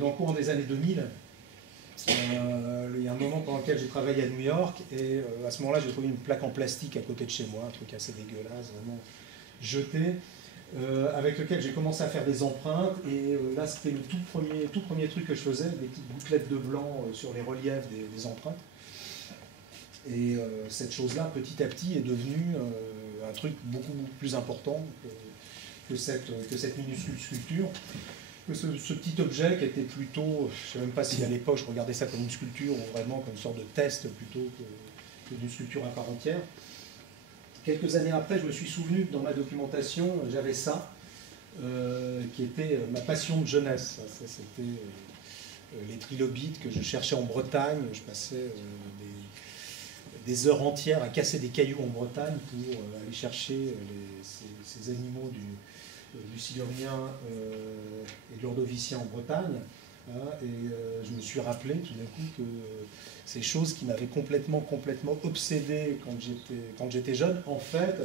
dans le courant des années 2000. Il y a un moment pendant lequel j'ai travaillé à New York, et à ce moment-là, j'ai trouvé une plaque en plastique à côté de chez moi, un truc assez dégueulasse, vraiment jeté, avec lequel j'ai commencé à faire des empreintes. Et là, c'était le tout premier truc que je faisais, des petites gouttelettes de blanc sur les reliefs des empreintes. Et cette chose-là, petit à petit, est devenue un truc beaucoup plus important que cette minuscule sculpture. Que ce petit objet qui était plutôt, je ne sais même pas si à l'époque je regardais ça comme une sculpture ou vraiment comme une sorte de test plutôt que d'une sculpture à part entière. Quelques années après, je me suis souvenu que dans ma documentation, j'avais ça, qui était ma passion de jeunesse. Ça, c'était les trilobites que je cherchais en Bretagne. Je passais des heures entières à casser des cailloux en Bretagne pour aller chercher ces animaux du silurien et de l'ordovicien en Bretagne. Et je me suis rappelé tout d'un coup que ces choses qui m'avaient complètement obsédé quand j'étais jeune, en fait,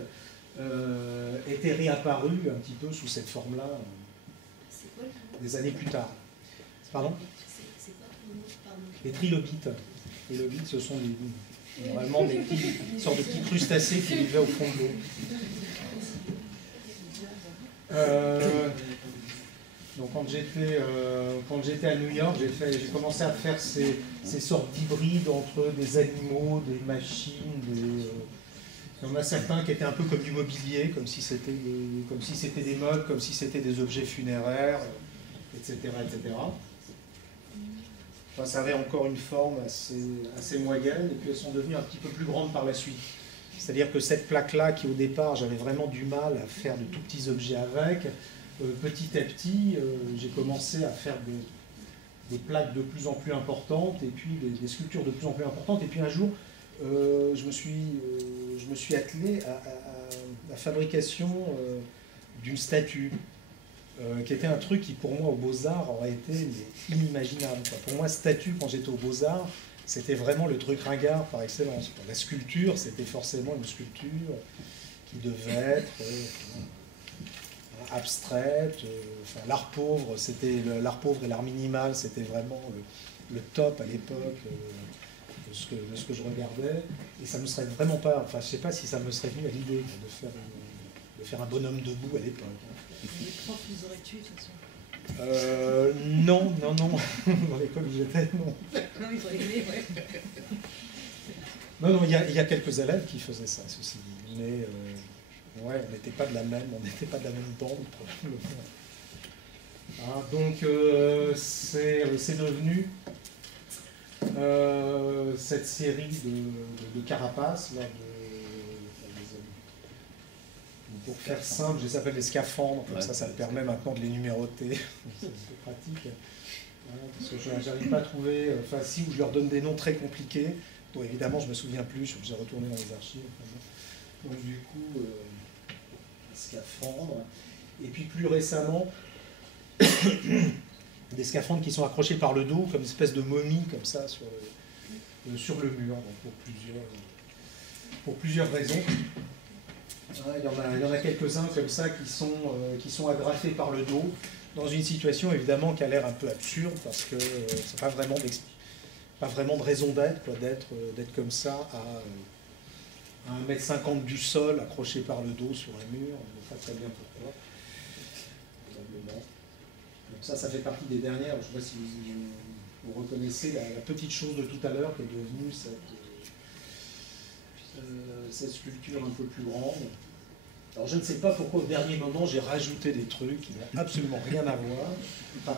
étaient réapparues un petit peu sous cette forme-là des années plus tard. Pardon ? C'est quoi le mot, pardon ? Les trilobites. Les trilobites, ce sont normalement des sortes de petits crustacés qui vivaient au fond de l'eau. Donc quand j'étais à New York, j'ai commencé à faire ces sortes d'hybrides entre des animaux, des machines, il y en a certains qui étaient un peu comme du mobilier, comme si c'était des meubles, comme si c'était des objets funéraires, etc. etc. Enfin, ça avait encore une forme assez moyenne, et puis elles sont devenues un petit peu plus grandes par la suite. C'est-à-dire que cette plaque-là, qui au départ, j'avais vraiment du mal à faire de tout petits objets avec, petit à petit, j'ai commencé à faire des plaques de plus en plus importantes, et puis des sculptures de plus en plus importantes. Et puis un jour, je me suis attelé à la fabrication d'une statue, qui était un truc qui, pour moi, aux Beaux-Arts, aurait été inimaginable, quoi. Pour moi, statue, quand j'étais aux Beaux-Arts, c'était vraiment le truc ringard par excellence. La sculpture, c'était forcément une sculpture qui devait être abstraite. Enfin, l'art pauvre, l'art pauvre et l'art minimal, c'était vraiment le top à l'époque de ce que je regardais. Et ça me serait vraiment pas, enfin, je sais pas si ça me serait venu à l'idée de faire un bonhomme debout à l'époque. Les profs nous auraient tués, de toute façon. Non, dans l'école où j'étais, non. Non, ils auraient aimé, ouais. Non, il y a quelques élèves qui faisaient ça, ceci dit. Mais ouais, on n'était pas de la même bande, probablement. Hein, donc c'est devenu cette série de carapaces là, pour faire simple, je les appelle des scaphandres, comme ça me permet maintenant de les numéroter. C'est pratique. Parce que je n'arrive pas à trouver, enfin si, où je leur donne des noms très compliqués, dont évidemment je ne me souviens plus, je suis obligé de retourner dans les archives. Donc du coup, scaphandres. Et puis plus récemment, des scaphandres qui sont accrochés par le dos, comme une espèce de momie, comme ça, sur le mur, donc pour plusieurs raisons. Il y en a quelques-uns comme ça qui sont agrafés par le dos, dans une situation évidemment qui a l'air un peu absurde, parce que c'est pas vraiment de raison d'être, d'être comme ça à 1,50 m du sol, accroché par le dos sur un mur, on ne sait pas très bien pourquoi. Probablement. Donc ça fait partie des dernières, je ne sais pas si vous reconnaissez la petite chose de tout à l'heure qui est devenue cette sculpture un peu plus grande. Alors je ne sais pas pourquoi au dernier moment j'ai rajouté des trucs qui n'ont absolument rien à voir,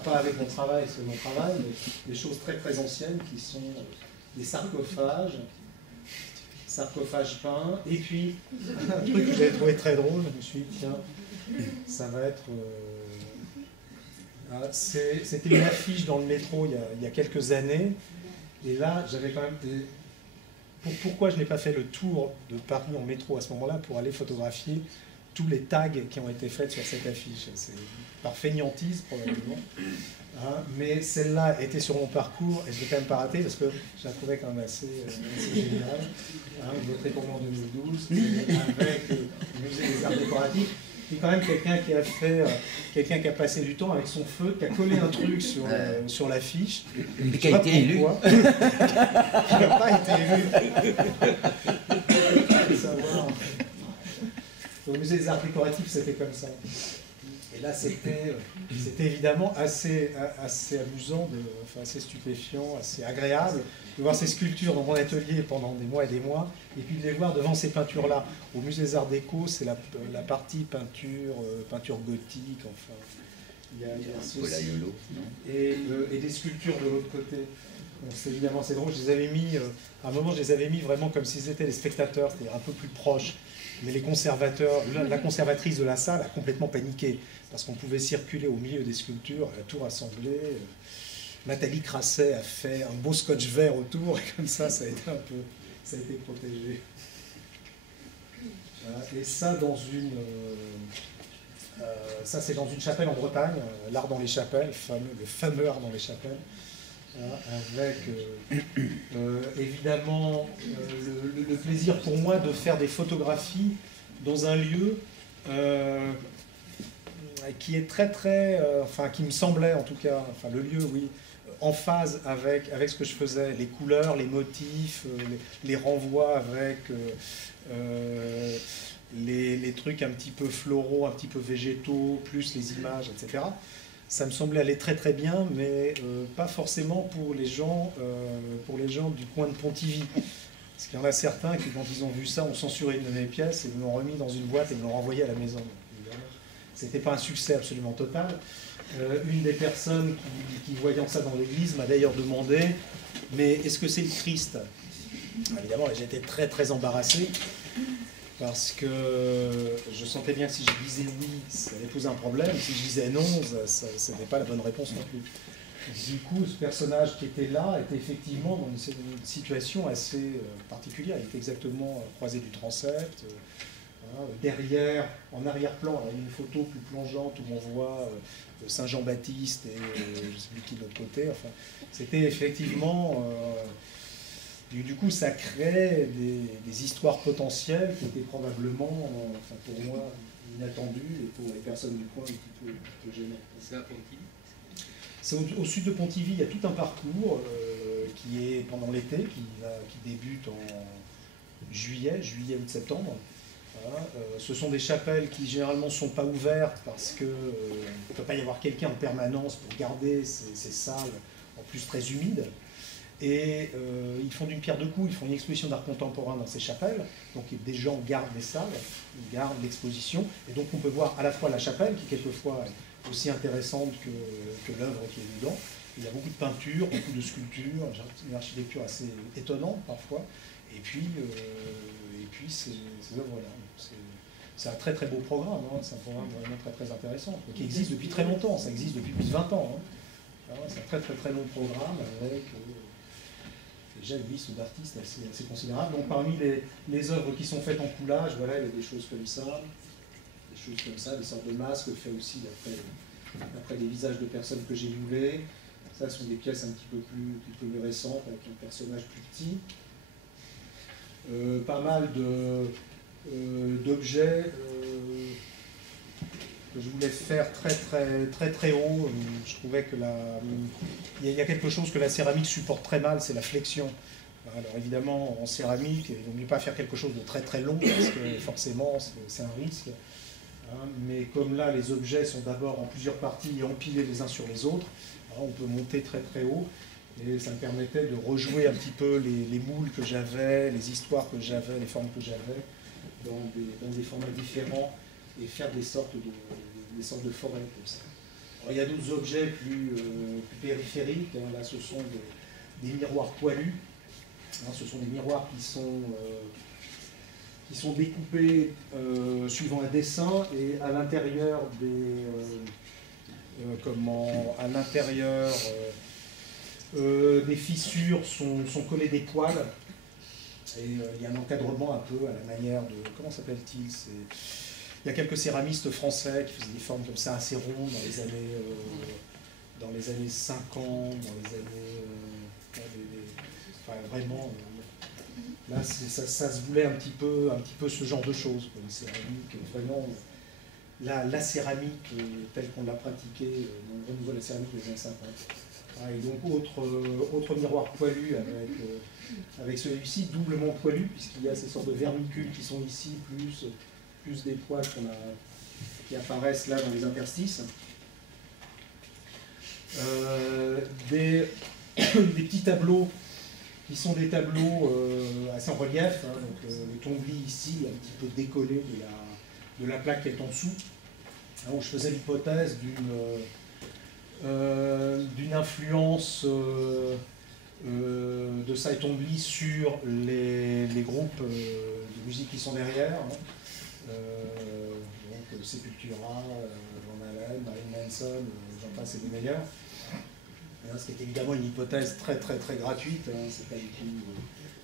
pas avec mon travail, c'est mon travail, mais des choses très anciennes qui sont des sarcophages peints, et puis un truc que j'avais trouvé très drôle, je me suis dit tiens, ça va être... C'était une affiche dans le métro il y a quelques années, et là j'avais quand même... Pourquoi je n'ai pas fait le tour de Paris en métro à ce moment-là pour aller photographier tous les tags qui ont été faits sur cette affiche? C'est par fainéantise probablement. Hein, mais celle-là était sur mon parcours et je ne l'ai quand même pas ratée parce que je la trouvais quand même assez géniale. Hein, je voterai pour moi en 2012 avec le musée des arts décoratifs. Et quand même quelqu'un qui a passé du temps avec son feu, qui a collé un truc sur l'affiche. Et qui a été élu. Qui n'a pas été élu. Savoir. Au musée des arts décoratifs, c'était comme ça. Et là, c'était évidemment assez amusant, enfin, assez stupéfiant, assez agréable de voir ces sculptures dans mon atelier pendant des mois et des mois, et puis de les voir devant ces peintures-là. Au Musée des Arts Déco, c'est la partie peinture gothique, enfin. Il y a ceci, et des sculptures de l'autre côté. Évidemment, c'est drôle, je les avais mis, à un moment, je les avais mis vraiment comme s'ils étaient les spectateurs, c'est-à-dire un peu plus proches. Mais les conservateurs, la conservatrice de la salle a complètement paniqué, parce qu'on pouvait circuler au milieu des sculptures, elle a tout rassemblé. Nathalie Crasset a fait un beau scotch vert autour, et comme ça a été ça a été protégé. Voilà. Et ça, ça c'est dans une chapelle en Bretagne, l'art dans les chapelles, le fameux art dans les chapelles. Avec évidemment le plaisir pour moi de faire des photographies dans un lieu qui est enfin qui me semblait en tout cas, enfin le lieu oui, en phase avec ce que je faisais, les couleurs, les motifs, les renvois avec les trucs un petit peu floraux, un petit peu végétaux, plus les images, etc. Ça me semblait aller très très bien, mais pas forcément pour les gens du coin de Pontivy. Parce qu'il y en a certains qui, quand ils ont vu ça, ont censuré une de mes pièces et me l'ont remis dans une boîte et me l'ont renvoyé à la maison. C'était pas un succès absolument total. Une des personnes qui voyant ça dans l'église m'a d'ailleurs demandé « Mais est-ce que c'est le Christ ?» Évidemment, j'étais très très embarrassé. Parce que je sentais bien que si je disais oui, ça allait poser un problème. Si je disais non, ce n'était pas la bonne réponse non plus. Du coup, ce personnage qui était là était effectivement dans une situation assez particulière. Il était exactement croisé du transept. Voilà. Derrière, en arrière-plan, il y a une photo plus plongeante où on voit Saint Jean-Baptiste et je ne sais plus qui de l'autre côté. Enfin, c'était effectivement... Du coup, ça crée des histoires potentielles qui étaient probablement, enfin pour moi, inattendues et pour les personnes du coin un petit peu gênantes. C'est à Pontivy ? C'est au sud de Pontivy, il y a tout un parcours qui est pendant l'été, qui débute en juillet, août, septembre. Voilà. Ce sont des chapelles qui généralement ne sont pas ouvertes parce qu'il ne peut pas y avoir quelqu'un en permanence pour garder ces salles, en plus très humides. Et ils font d'une pierre deux coups, ils font une exposition d'art contemporain dans ces chapelles, donc des gens gardent les salles, ils gardent l'exposition, et donc on peut voir à la fois la chapelle, qui quelquefois est aussi intéressante que l'œuvre qui est dedans. Il y a beaucoup de peintures, beaucoup de sculptures, une architecture assez étonnante parfois, et puis ces œuvres-là. C'est un très très beau programme, hein. C'est un programme vraiment très très intéressant, qui existe depuis très longtemps, ça existe depuis plus de 20 ans. Hein. C'est un très très très long programme avec... déjà une liste d'artistes assez considérable. Donc parmi les œuvres qui sont faites en coulage, voilà, il y a des choses comme ça, des sortes de masques faits aussi d'après des visages de personnes que j'ai moulées. Ça, ce sont des pièces un petit peu plus récentes, avec un personnage plus petit. Pas mal d'objets que je voulais faire très haut. Je trouvais que il y a quelque chose que la céramique supporte très mal, c'est la flexion. Alors évidemment, en céramique, il ne vaut mieux pas faire quelque chose de très long, parce que forcément, c'est un risque. Hein. Mais comme là, les objets sont d'abord en plusieurs parties et empilés les uns sur les autres, on peut monter très haut. Et ça me permettait de rejouer un petit peu les moules que j'avais, les histoires que j'avais, les formes que j'avais, dans des formats différents, et faire des sortes de forêts comme ça. Alors, il y a d'autres objets plus périphériques. Hein. Là, ce sont des miroirs poilus. Hein, ce sont des miroirs qui sont découpés suivant un dessin, et à l'intérieur des fissures sont collés des poils. Et il y a un encadrement un peu à la manière de... Comment s'appelle-t-il ? Il y a quelques céramistes français qui faisaient des formes comme ça, assez rondes, dans les années 50, dans les années... enfin, vraiment... là, ça se voulait un petit peu ce genre de choses, quoi, une céramique, vraiment... La céramique telle qu'on l'a pratiquée dans le renouveau de la céramique des années 50. Ah, et donc, autre miroir poilu avec celui-ci, doublement poilu, puisqu'il y a ces sortes de vermicules qui sont ici, plus des poils qui apparaissent là dans les interstices. Des petits tableaux qui sont des tableaux assez en relief. Hein, donc, le tomblis ici est un petit peu décollé de la plaque qui est en dessous, hein, où je faisais l'hypothèse d'une influence de ça et tomblis sur les groupes de musique qui sont derrière. Hein. Donc Sepultura, Van Halen, Marilyn Manson, j'en passe et des meilleurs. Ce qui est évidemment une hypothèse très très très gratuite. Hein. C'est pas du tout,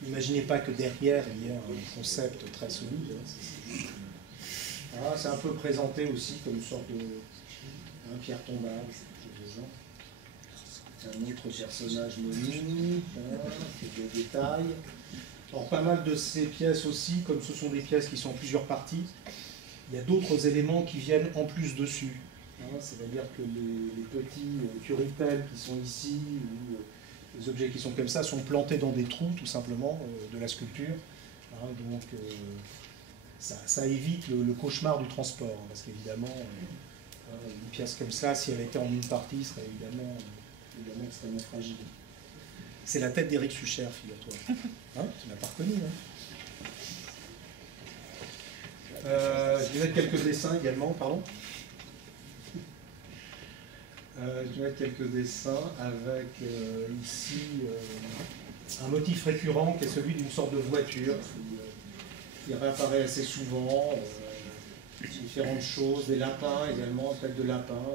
n'imaginez pas que derrière il y a un concept très solide. Hein. Voilà, c'est un peu présenté aussi comme une sorte de pierre tombale. Un autre personnage monique, hein, des détails. Alors pas mal de ces pièces aussi, comme ce sont des pièces qui sont en plusieurs parties, il y a d'autres éléments qui viennent en plus dessus. Hein, c'est-à-dire que les petits turritels qui sont ici, ou les objets qui sont comme ça, sont plantés dans des trous tout simplement de la sculpture. Hein, donc ça évite le cauchemar du transport, hein, parce qu'évidemment, une pièce comme ça, si elle était en une partie, serait évidemment extrêmement fragile. C'est la tête d'Éric Sucher, figure-toi. Hein, tu ne l'as pas reconnu, hein. Je vais mettre quelques dessins également, pardon. Je vais mettre quelques dessins avec ici un motif récurrent qui est celui d'une sorte de voiture qui réapparaît assez souvent. Différentes choses, des lapins également, tête de lapin.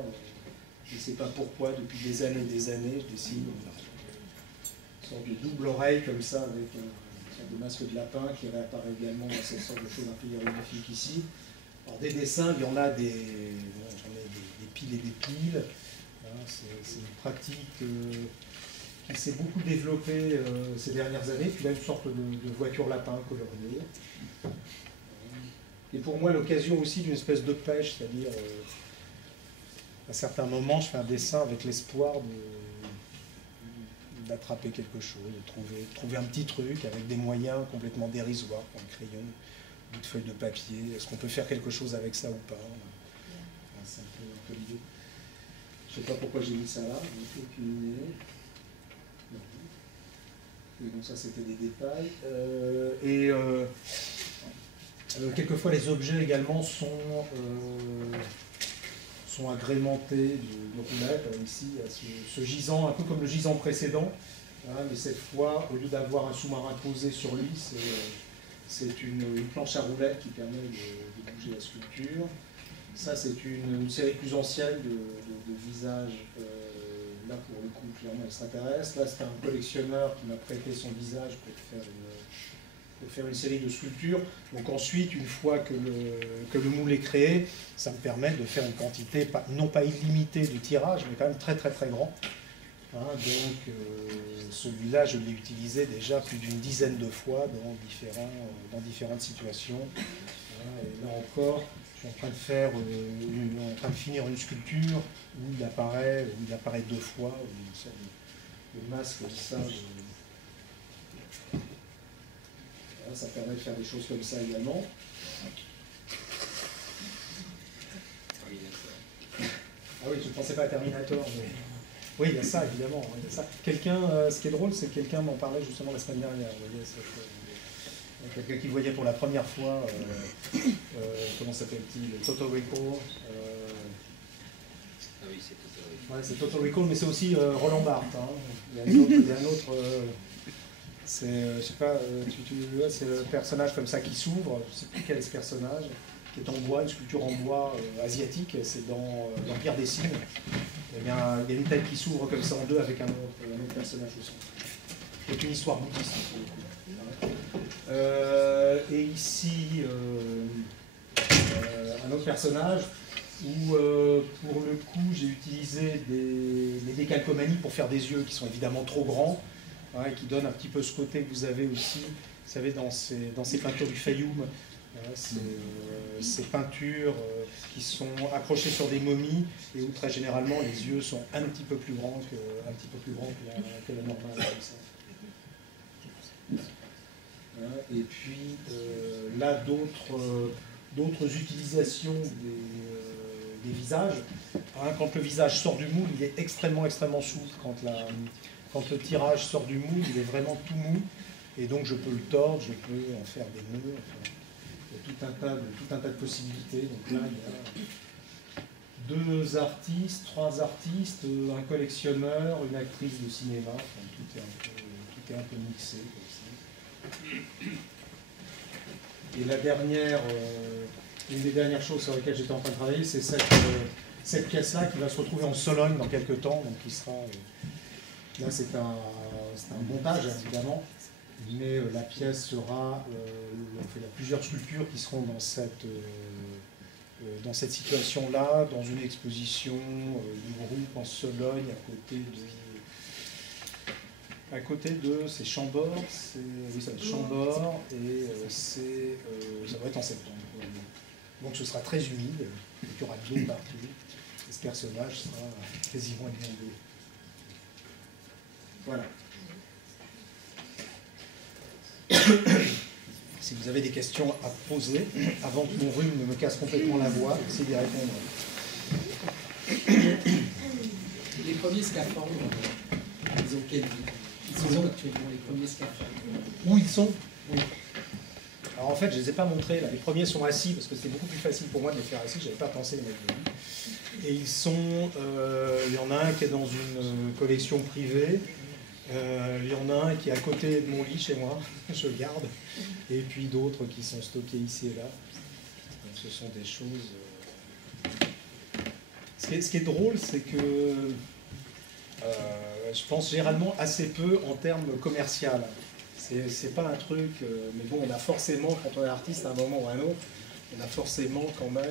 Je ne sais pas pourquoi, depuis des années et des années, je dessine une sorte de double oreille comme ça, avec une sorte de masque de lapin qui réapparaît également dans cette sorte de choses un peu hiéroglyphiques ici. Alors des dessins, il y en a des piles et des piles. Hein, c'est une pratique qui s'est beaucoup développée ces dernières années. Puis là, une sorte de voiture lapin coloriée. Et pour moi, l'occasion aussi d'une espèce de pêche, c'est-à-dire à certains moments, je fais un dessin avec l'espoir d'attraper quelque chose, de trouver un petit truc avec des moyens complètement dérisoires, un crayon, une bout de feuille de papier. Est-ce qu'on peut faire quelque chose avec ça ou pas? C'est un peu l'idée. Je ne sais pas pourquoi j'ai mis ça là, aucune idée. Et donc ça, c'était des détails. Quelquefois, les objets également sont agrémentés de roulettes. Ici, il y a ce gisant, un peu comme le gisant précédent, hein, mais cette fois, au lieu d'avoir un sous-marin posé sur lui, c'est une planche à roulettes qui permet de bouger la sculpture. Ça, c'est une série plus ancienne de visages, là pour le coup, clairement extraterrestres. Là, c'est un collectionneur qui m'a prêté son visage pour faire une série de sculptures. Donc ensuite, une fois que le moule est créé, ça me permet de faire une quantité, non pas illimitée de tirages, mais quand même très très très grand. Hein, donc celui-là, je l'ai utilisé déjà plus d'une dizaine de fois dans différentes situations. Hein, et là encore, je suis en train de finir une sculpture où il apparaît deux fois, une sorte de masque de sage. Ça permet de faire des choses comme ça également. Ah oui, je ne pensais pas à Terminator, mais oui, il y a ça évidemment. Il y a ça. Ce qui est drôle, c'est que quelqu'un m'en parlait justement la semaine dernière. Vous voyez, quelqu'un qui voyait pour la première fois, comment s'appelle-t-il, Total Recall. Ah oui, c'est Total Recall. Ouais, c'est Total Recall, mais c'est aussi Roland Barthes. Hein. Il y a un autre c'est, je sais pas, c'est le personnage comme ça qui s'ouvre, je ne sais plus quel est ce personnage, qui est en bois, une sculpture en bois asiatique, c'est dans l'Empire des Signes. Il y a une tête qui s'ouvre comme ça en deux avec un autre personnage aussi. C'est une histoire bouddhiste. Et ici, un autre personnage où, pour le coup, j'ai utilisé les décalcomanies pour faire des yeux qui sont évidemment trop grands, hein, et qui donnent un petit peu ce côté que vous avez aussi, vous savez, dans ces peintures du Fayoum, ces peintures qui sont accrochées sur des momies et où très généralement les yeux sont un petit peu plus grands que la normale. Comme ça. Et puis là, d'autres utilisations des visages. Hein, quand le visage sort du moule, il est extrêmement souple. Quand le tirage sort du moule, il est vraiment tout mou. Et donc je peux le tordre, je peux en faire des nœuds. Enfin, il y a tout un tas de possibilités. Donc là, il y a 2 artistes, 3 artistes, un collectionneur, une actrice de cinéma. Enfin, tout est un peu mixé comme ça. Et la dernière, une des dernières choses sur lesquelles j'étais en train de travailler, c'est cette pièce-là qui va se retrouver en Sologne dans quelques temps. Donc qui sera, là, c'est un montage, évidemment. Mais la pièce sera, il y a plusieurs sculptures qui seront dans cette situation-là, dans une exposition du groupe en Sologne, à côté de c'est Chambord, oui, ça va être Chambord, et ça va être en septembre. Donc ce sera très humide, il y aura de l'eau partout, et ce personnage sera quasiment inondé. Voilà. Si vous avez des questions à poser, avant que mon rhume ne me casse complètement la voix, essayez d'y répondre. Les premiers scaphandres, ils ont quelle vie? Ils sont actuellement les premiers scaphandres. Où ils sont? Oui. Alors en fait, je ne les ai pas montrés. Là. Les premiers sont assis, parce que c'était beaucoup plus facile pour moi de les faire assis. Je n'avais pas pensé les mettre debout. Et ils sont... il y en a un qui est dans une collection privée. Il y en a un qui est à côté de mon lit chez moi, je le garde, et puis d'autres qui sont stockés ici et là. Donc, ce sont des choses... Ce qui est drôle, c'est que je pense généralement assez peu en termes commerciaux. C'est pas un truc... mais bon, on a forcément, quand on est artiste à un moment ou à un autre, on a forcément quand même...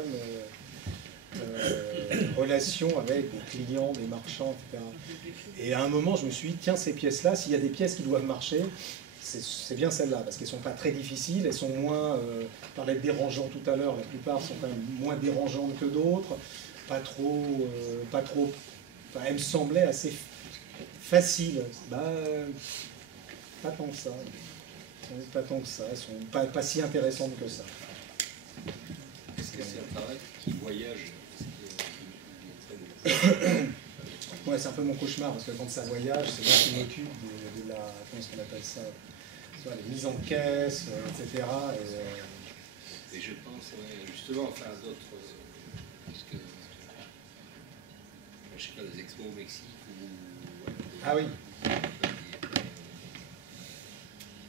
relation avec des clients, des marchands, etc. Et à un moment, je me suis dit, tiens, ces pièces-là, s'il y a des pièces qui doivent marcher, c'est bien celles-là, parce qu'elles ne sont pas très difficiles, elles sont moins, je parlais de dérangeantes tout à l'heure, la plupart sont quand même moins dérangeantes que d'autres, pas trop, enfin, elles me semblaient assez faciles. Pas tant que ça. Pas tant que ça, elles sont pas si intéressantes que ça. Est-ce que c'est un travail qui voyage? Ouais, c'est un peu mon cauchemar, parce que quand ça voyage, c'est moi qui m'occupe de la... Comment est-ce qu'on appelle ça? Les mises en caisse, etc. Et je pense, ouais, justement, enfin, d'autres... parce que... je sais pas, des expos au Mexique ou... Ouais, ah oui.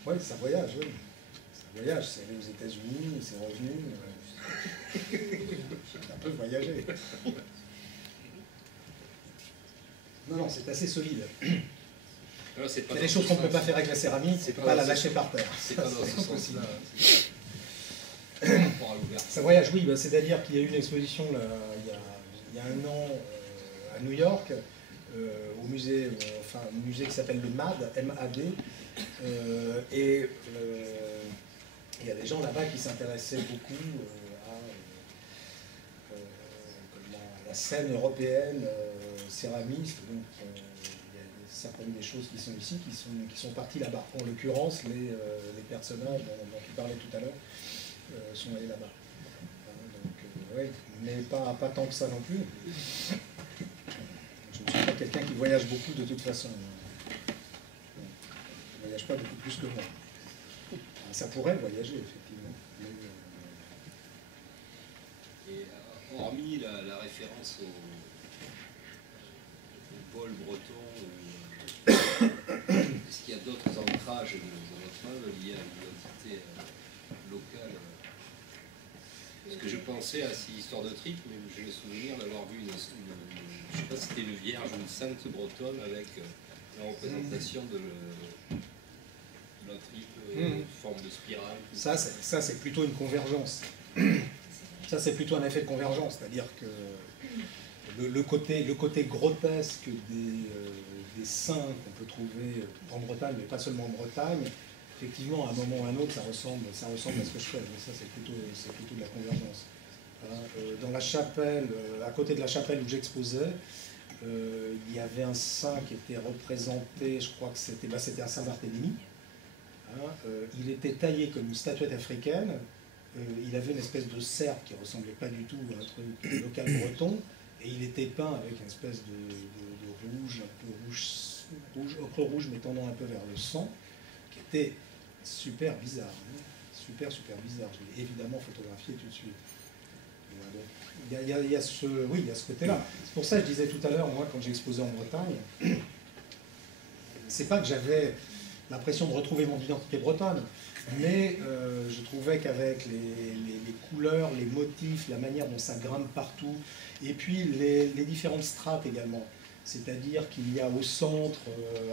Oui, ça voyage, oui. Ça voyage, c'est allé aux États-Unis, c'est revenu. Ça peut voyager. Non, c'est assez solide. Alors, il y a des choses qu'on ne peut pas faire avec la céramique, c'est pas la lâcher par terre. C'est pas dans ce sens-là. Ça voyage, oui, c'est-à-dire qu'il y a eu une exposition là, il y a 1 an à New York, au musée, un musée qui s'appelle le MAD, M-A-D, et il y a des gens là-bas qui s'intéressaient beaucoup à la scène européenne céramiste, donc il y a certaines des choses qui sont ici qui sont parties là-bas. En l'occurrence, les personnages dont tu parlais tout à l'heure sont allés là-bas. Ouais, mais pas tant que ça non plus. Je ne suis pas quelqu'un qui voyage beaucoup de toute façon. Je ne voyage pas beaucoup plus que moi. Ça pourrait voyager, effectivement. Et hormis la référence au Paul Breton, est-ce qu'il y a d'autres ancrages dans votre œuvre liés à l'identité locale? Parce que je pensais à ces histoires de tripes, mais j'ai le souvenir d'avoir vu je ne sais pas si c'était une vierge ou une sainte bretonne avec la représentation de la tripe, forme de spirale. Ça, c'est plutôt une convergence. Ça, c'est plutôt un effet de convergence, c'est-à-dire que le côté grotesque des saints qu'on peut trouver en Bretagne, mais pas seulement en Bretagne, effectivement, à un moment ou à un autre, ça ressemble à ce que je fais. Mais ça, c'est plutôt de la convergence. Dans la chapelle, à côté de la chapelle où j'exposais, il y avait un saint qui était représenté, je crois que c'était un Saint-Barthélemy. Il était taillé comme une statuette africaine, il avait une espèce de cercle qui ressemblait pas du tout à un truc local breton, et il était peint avec une espèce de rouge, un peu rouge, ocre rouge, mais tendant un peu vers le sang, qui était super bizarre, hein. Super bizarre. Je l'ai évidemment photographié tout de suite. Voilà, donc, il y a ce côté-là. C'est pour ça que je disais tout à l'heure, moi, quand j'ai exposé en Bretagne, c'est pas que j'avais l'impression de retrouver mon identité bretonne, mais je trouvais qu'avec les couleurs, les motifs, la manière dont ça grimpe partout, et puis les différentes strates également. C'est-à-dire qu'il y a au centre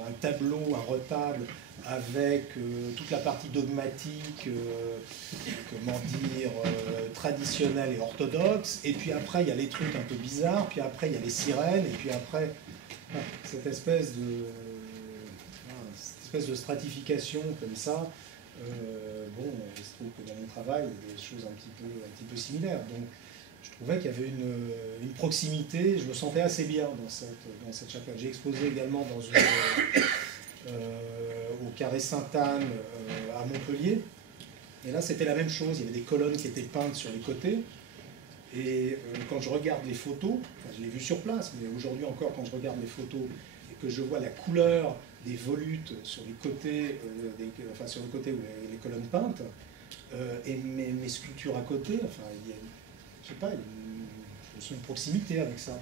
un tableau, un retable, avec toute la partie dogmatique, traditionnelle et orthodoxe, et puis après il y a les trucs un peu bizarres, puis après il y a les sirènes, et puis après cette espèce de stratification comme ça. Il se trouve que dans mon travail, il y a des choses un petit peu similaires. Donc, je trouvais qu'il y avait une proximité, je me sentais assez bien dans cette chapelle. J'ai exposé également au Carré Sainte-Anne à Montpellier. Et là, c'était la même chose. Il y avait des colonnes qui étaient peintes sur les côtés. Et quand je regarde les photos, enfin, je l'ai vu sur place, mais aujourd'hui encore, quand je regarde les photos et que je vois la couleur des volutes sur les côtés, sur le côté où les colonnes peintes, et mes sculptures à côté, enfin, il y a, je sais pas, une proximité avec ça.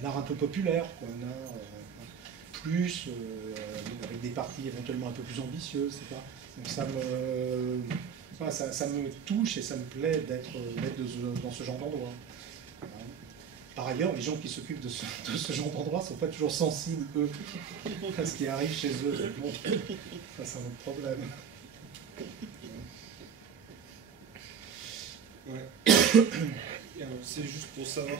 Un art un peu populaire, quoi, un art plus, avec des parties éventuellement un peu plus ambitieuses, c'est pas. Donc ça me touche et ça me plaît d'être dans ce genre d'endroit. Par ailleurs, les gens qui s'occupent de ce genre d'endroit ne sont pas toujours sensibles, eux, à ce qui arrive chez eux. Bon, ça, c'est un autre problème. Ouais. C'est juste pour savoir,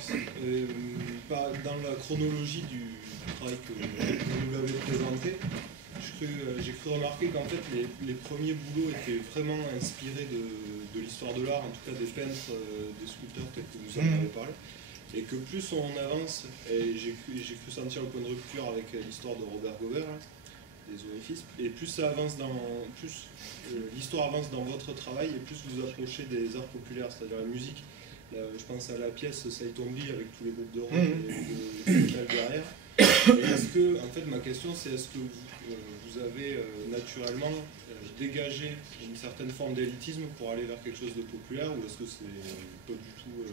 dans la chronologie du travail que vous nous l'avez présenté, j'ai cru remarquer qu'en fait les premiers boulots étaient vraiment inspirés de l'histoire de l'art, en tout cas des peintres, des sculpteurs tels que vous en avez parlé. Et que plus on avance, et j'ai cru sentir le point de rupture avec l'histoire de Robert Gobert, hein, des zoophismes, et plus ça avance l'histoire avance dans votre travail, et plus vous approchez des arts populaires, c'est-à-dire la musique. Là, je pense à la pièce Saïtombli avec tous les groupes de rock et de métal derrière. Et est-ce que, en fait, ma question c'est est-ce que vous avez naturellement dégagé une certaine forme d'élitisme pour aller vers quelque chose de populaire, ou est-ce que c'est pas du tout...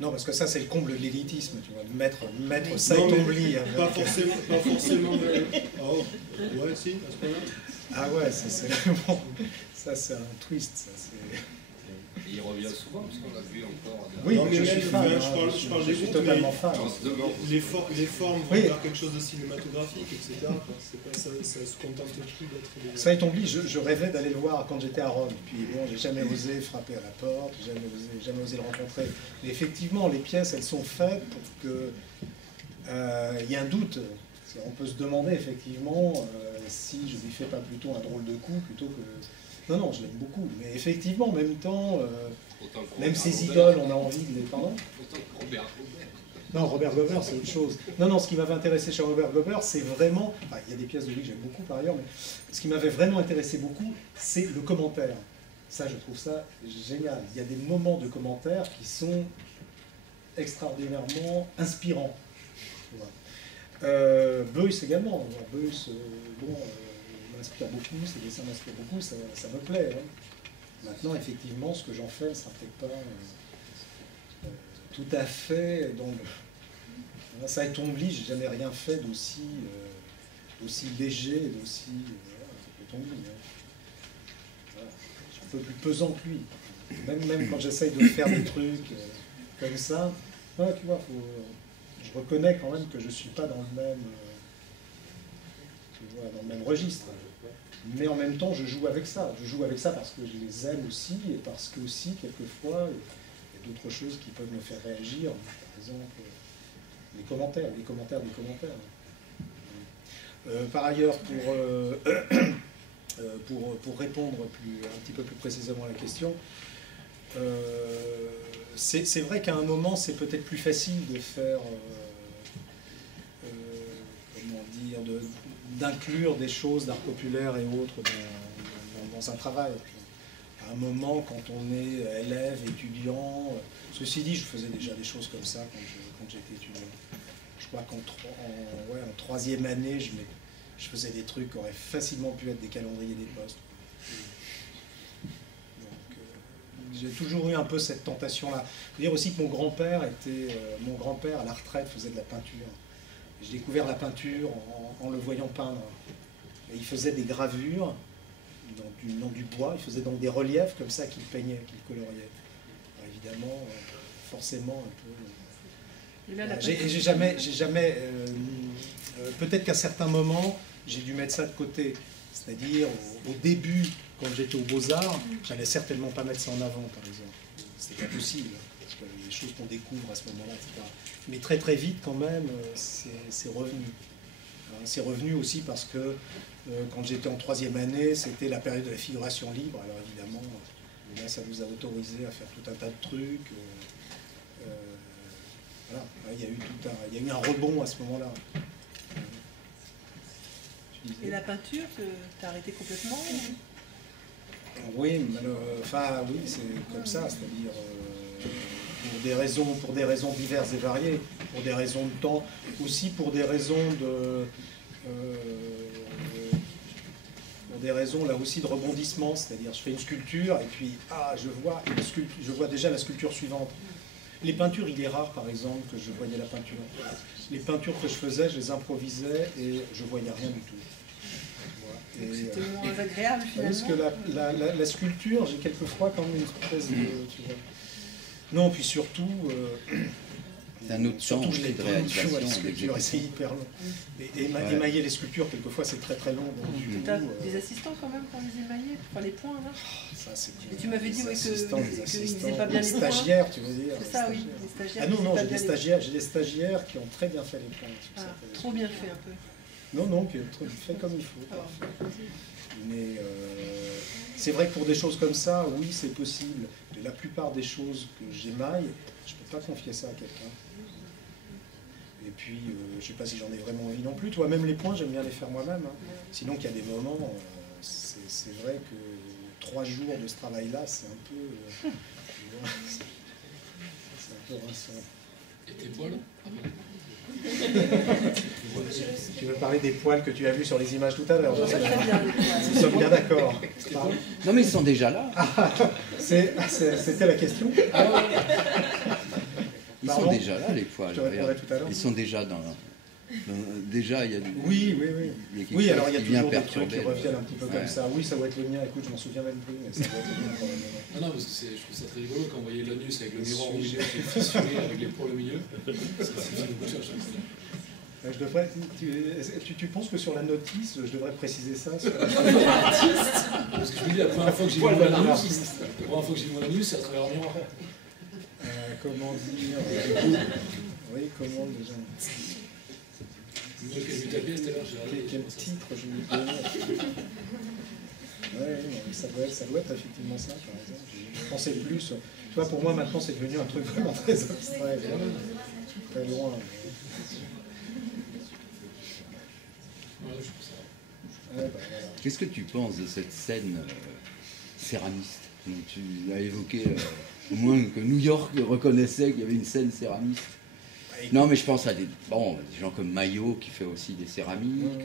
Non, parce que ça, c'est le comble de l'élitisme, tu vois, de mettre Saïtombli. Pas forcément. Oh, ouais, si, à ce point-là. Ah ouais, ça c'est bon, ça c'est un twist. Ça, et il revient souvent, parce qu'on l'a vu encore. Oui, non, mais je suis fan. Je parle des groupes, totalement fan. Les formes vont vers quelque chose de cinématographique, etc. Ça se contente plus d'être... Saïtombli, je rêvais d'aller le voir quand j'étais à Rome. Puis bon, j'ai jamais osé frapper à la porte, j'ai jamais osé le rencontrer. Mais effectivement, les pièces, elles sont faites pour que il y ait un doute. On peut se demander effectivement si je lui fais pas plutôt un drôle de coup plutôt que... Non, je l'aime beaucoup. Mais effectivement, en même temps, même ses idoles, on a envie de les... Pardon ? Autant que Robert Gobert. Non, Robert Gobert, c'est autre chose. Non, ce qui m'avait intéressé chez Robert Gobert, c'est vraiment... Enfin, il y a des pièces de lui que j'aime beaucoup par ailleurs, mais ce qui m'avait vraiment intéressé beaucoup, c'est le commentaire. Ça, je trouve ça génial. Il y a des moments de commentaires qui sont extraordinairement inspirants. Beuys également. Beuys, m'inspire beaucoup, ses dessins m'inspirent beaucoup, ça me plaît. Hein. Maintenant, effectivement, ce que j'en fais ne sera peut-être pas tout à fait dans le... Saïtombli, j'ai jamais rien fait d'aussi léger, d'aussi... Saïtombli, hein. Voilà. Je suis un peu plus pesant que lui. Même quand j'essaye de faire des trucs comme ça, ouais, tu vois, je reconnais quand même que je ne suis pas dans le même registre. Mais en même temps, je joue avec ça. Je joue avec ça parce que je les aime aussi, et parce que aussi, quelquefois, il y a d'autres choses qui peuvent me faire réagir. Par exemple, les commentaires. Par ailleurs, pour répondre un petit peu plus précisément à la question, c'est vrai qu'à un moment, c'est peut-être plus facile de faire... comment dire, d'inclure des choses d'art populaire et autres dans un travail. À un moment, quand on est élève, étudiant, ceci dit, je faisais déjà des choses comme ça quand j'étais étudiant. Je crois qu'en troisième année, je faisais des trucs qui auraient facilement pu être des calendriers des postes. Donc, j'ai toujours eu un peu cette tentation-là. Il faut dire aussi que mon grand-père, à la retraite, faisait de la peinture. J'ai découvert la peinture en le voyant peindre. Et il faisait des gravures dans du bois, il faisait donc des reliefs comme ça qu'il peignait, qu'il coloriait. Alors évidemment, forcément un peu... J'ai jamais peut-être qu'à certains moments, j'ai dû mettre ça de côté. C'est-à-dire, au début, quand j'étais aux Beaux-Arts, j'allais certainement pas mettre ça en avant, par exemple. C'était pas possible, parce que les choses qu'on découvre à ce moment-là, etc. Mais très très vite, quand même, c'est revenu. C'est revenu aussi parce que quand j'étais en troisième année, c'était la période de la figuration libre. Alors évidemment, là, ça nous a autorisé à faire tout un tas de trucs. Voilà. Il y a eu un rebond à ce moment-là. Et la peinture, t'as arrêté complètement Oui, oui, c'est comme ça, c'est-à-dire pour des raisons diverses et variées, pour des raisons de temps, aussi pour des raisons là aussi de rebondissement, c'est-à-dire je fais une sculpture et puis je vois déjà la sculpture suivante. Les peintures, il est rare par exemple que je voyais la peinture. Les peintures que je faisais, je les improvisais et je voyais rien du tout. Donc c'était moins agréable finalement. Parce que la sculpture, j'ai quelquefois quand même une espèce de... Tu vois. Non, puis surtout... c'est un autre temps de réalisation. La sculpture, c'est hyper long. Et émailler les sculptures, quelquefois, c'est très très long. Tu as des assistants quand même pour les émailler, pour les points là. Ça, c'est et tu m'avais dit qu'ils faisaient pas les bien les points. Stagiaires, tu veux dire. C'est ça, oui, les stagiaires. Ah non, j'ai des stagiaires qui ont très bien fait les points. Trop bien fait un peu. Non, qui ont fait comme il faut. Mais c'est vrai que pour des choses comme ça, oui, c'est possible. Mais la plupart des choses que j'émaille, je ne peux pas confier ça à quelqu'un. Et puis, je ne sais pas si j'en ai vraiment envie non plus. Toi, même les points, j'aime bien les faire moi-même. Hein. Sinon, qu'il y a des moments, c'est vrai que 3 jours de ce travail-là, c'est un peu... c'est un peu rinçant. Et tes poils? Tu veux parler des poils que tu as vus sur les images tout à l'heure? Nous sommes bien d'accord. Non, mais ils sont déjà là. C'était la question. Ils sont déjà là, les poils. Je répondrai tout à l'heure. Ils sont déjà déjà, il y a du... Oui, alors il y a toujours des trucs qui perturbé, reviennent un petit peu comme ça. Oui, ça doit être le mien. Écoute, je m'en souviens même plus. Mais ça doit être le mien probablement. Non, parce que je trouve ça très rigolo quand on voyait l'anus avec le miroir au milieu qui est fissuré avec les poils au milieu. Je devrais, tu penses que sur la notice, je devrais préciser ça sur Parce que je me dis, la première fois que j'ai vu mon anus, c'est à travers un miroir. Comment dire Oui, comment déjà Quel titre je lui donne mais ça doit être effectivement ça, par exemple. Je pensais plus. Tu vois, pour moi, maintenant, c'est devenu un truc vraiment très abstrait. Très loin. Qu'est-ce que tu penses de cette scène céramiste dont tu as évoqué au moins que New York reconnaissait qu'il y avait une scène céramiste? Non, mais je pense à des gens comme Maillot qui fait aussi des céramiques.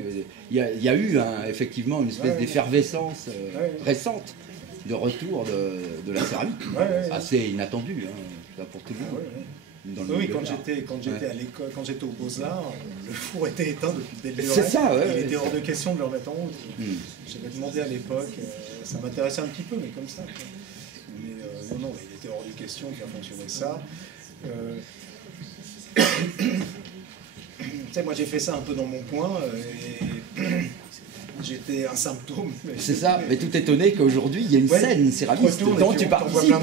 Il y a eu effectivement une espèce d'effervescence récente de retour de la céramique. Assez inattendu, hein, pour tout le monde. Oui, quand j'étais à l'école, quand j'étais aux Beaux-Arts, le four était éteint depuis le début. C'est ça, il était hors de question de le remettre en route. J'avais demandé à l'époque, ça m'intéressait un petit peu, mais comme ça. Mais non, il était hors de question de faire fonctionner ça. Tu sais, moi j'ai fait ça un peu dans mon coin et j'étais un symptôme. C'est ça, mais tout étonné qu'aujourd'hui il y ait une scène céramiste dont tu participes.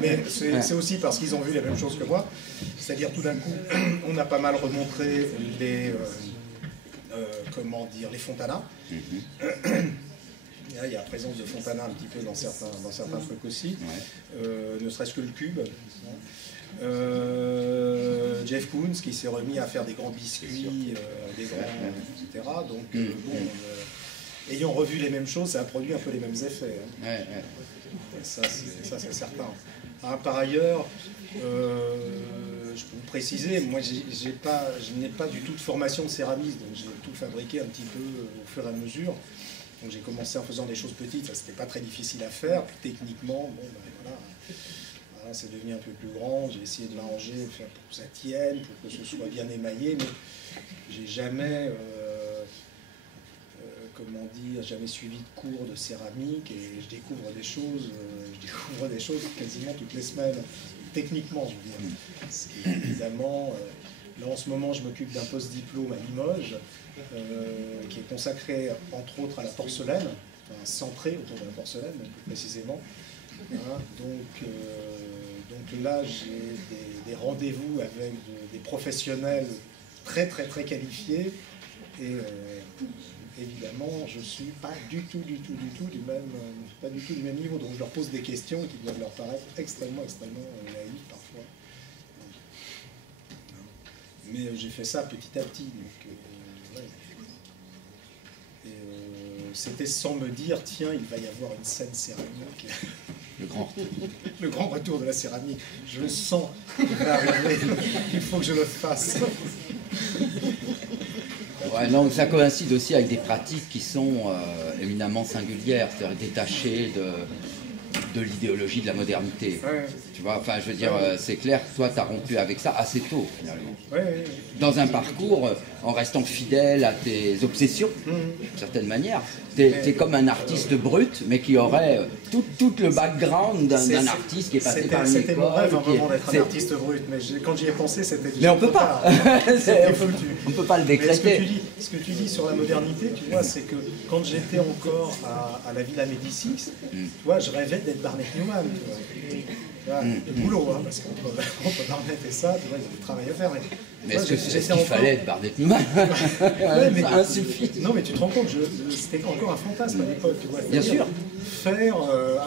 Mais c'est aussi parce qu'ils ont vu la même chose que moi. C'est-à-dire tout d'un coup, on a pas mal remontré les Fontana. Il y a la présence de Fontana un petit peu dans certains trucs aussi, ne serait-ce que le cube. Jeff Koons qui s'est remis à faire des grands biscuits, etc. Donc, ayant revu les mêmes choses, ça a produit un peu les mêmes effets. Ça c'est certain. Hein, par ailleurs, je peux vous préciser, moi je n'ai pas du tout de formation de céramiste, donc j'ai tout fabriqué un petit peu au fur et à mesure. Donc j'ai commencé en faisant des choses petites, ça c'était pas très difficile à faire, puis techniquement, bon ben voilà, c'est devenu un peu plus grand, j'ai essayé de m'arranger, faire pour que ça tienne, pour que ce soit bien émaillé, mais j'ai jamais, comment dire, jamais suivi de cours de céramique et je découvre des choses quasiment toutes les semaines, techniquement je veux dire. Ce qui, évidemment, là en ce moment je m'occupe d'un post-diplôme à Limoges, qui est consacré entre autres à la porcelaine, enfin, centré autour de la porcelaine plus précisément. Hein, donc là j'ai des rendez-vous avec des professionnels très qualifiés et évidemment je ne suis pas du tout du même niveau, donc je leur pose des questions qui doivent leur paraître extrêmement naïves parfois. Mais j'ai fait ça petit à petit, donc ouais. C'était sans me dire, tiens, il va y avoir une scène céramique. Le grand retour de la céramique. Je le sens, il va arriver, il faut que je le fasse. Ouais, non, ça coïncide aussi avec des pratiques qui sont éminemment singulières, c'est-à-dire détachées de l'idéologie de la modernité. Ouais. Tu vois, enfin, je veux dire, c'est clair que toi, tu as rompu avec ça assez tôt, finalement. Ouais. Dans un parcours, en restant fidèle à tes obsessions, d'une certaine manière. Tu es comme un artiste brut, mais qui aurait tout le background d'un artiste qui est passé par une école. C'était mon rêve, un moment, d'être un artiste brut, mais quand j'y ai pensé, c'était déjà. Mais on peut pas. On peut pas le décréter. Ce que tu dis sur la modernité, tu vois, c'est que quand j'étais encore à la Villa Médicis, tu vois, je rêvais d'être Barnett Newman. Le boulot, hein, parce qu'entre Barnett et ça, tu vois, il y a du travail à faire. Mais est-ce que c'est ce qu'il fallait être Barnett Newman? Ça suffit. Non, mais tu te rends compte, c'était encore un fantasme à l'époque. Bien sûr. Faire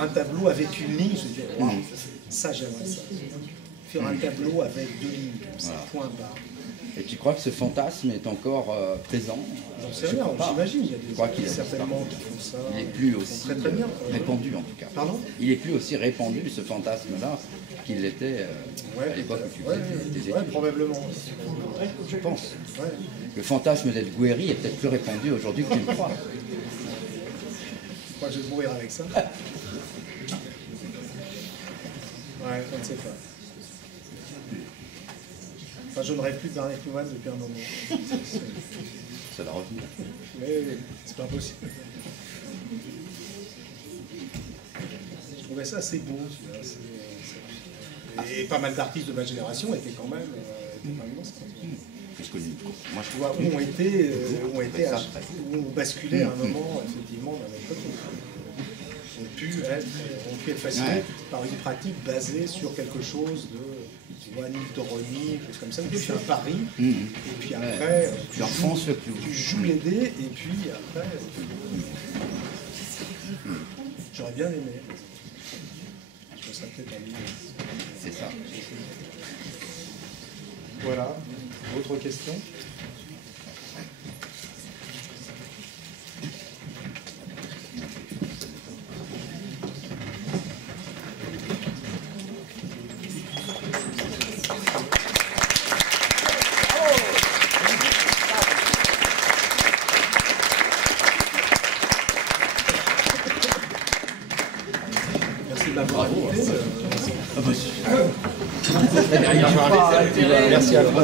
un tableau avec une ligne, je disais, wow, ça j'aimerais ça. Faire un tableau avec 2 lignes, comme ça, point barre. Et tu crois que ce fantasme est encore présent? J'en sais rien, j'imagine, il y a des certainement qui font ça. Il n'est plus aussi très bien, répandu en tout cas. Pardon? Il n'est plus aussi répandu ce fantasme-là qu'il l'était à l'époque où tu faisais tes études. Oui, probablement. Je pense. Ouais. Le fantasme d'être Gouéry est peut-être plus répandu aujourd'hui que tu le crois. Je crois que je vais mourir avec ça. Ouais, je ne sais pas. Enfin, je ne rêve plus de Barnett Newman depuis un moment. Ça va revenir. Mais c'est pas possible. Je trouvais ça assez beau. Et pas mal d'artistes de ma génération étaient quand même moi, je vois où ont basculé à un moment, effectivement, dans notre côté. Ont pu être fascinés par une pratique basée sur quelque chose de, tu vois, Nil Toroni, quelque chose comme ça. Tu fais un pari, et puis après, tu joues les dés, et puis après, j'aurais bien aimé. Je me serais peut-être en ligne. C'est ça. Voilà. Autre question? Merci de m'avoir invité. Merci à toi.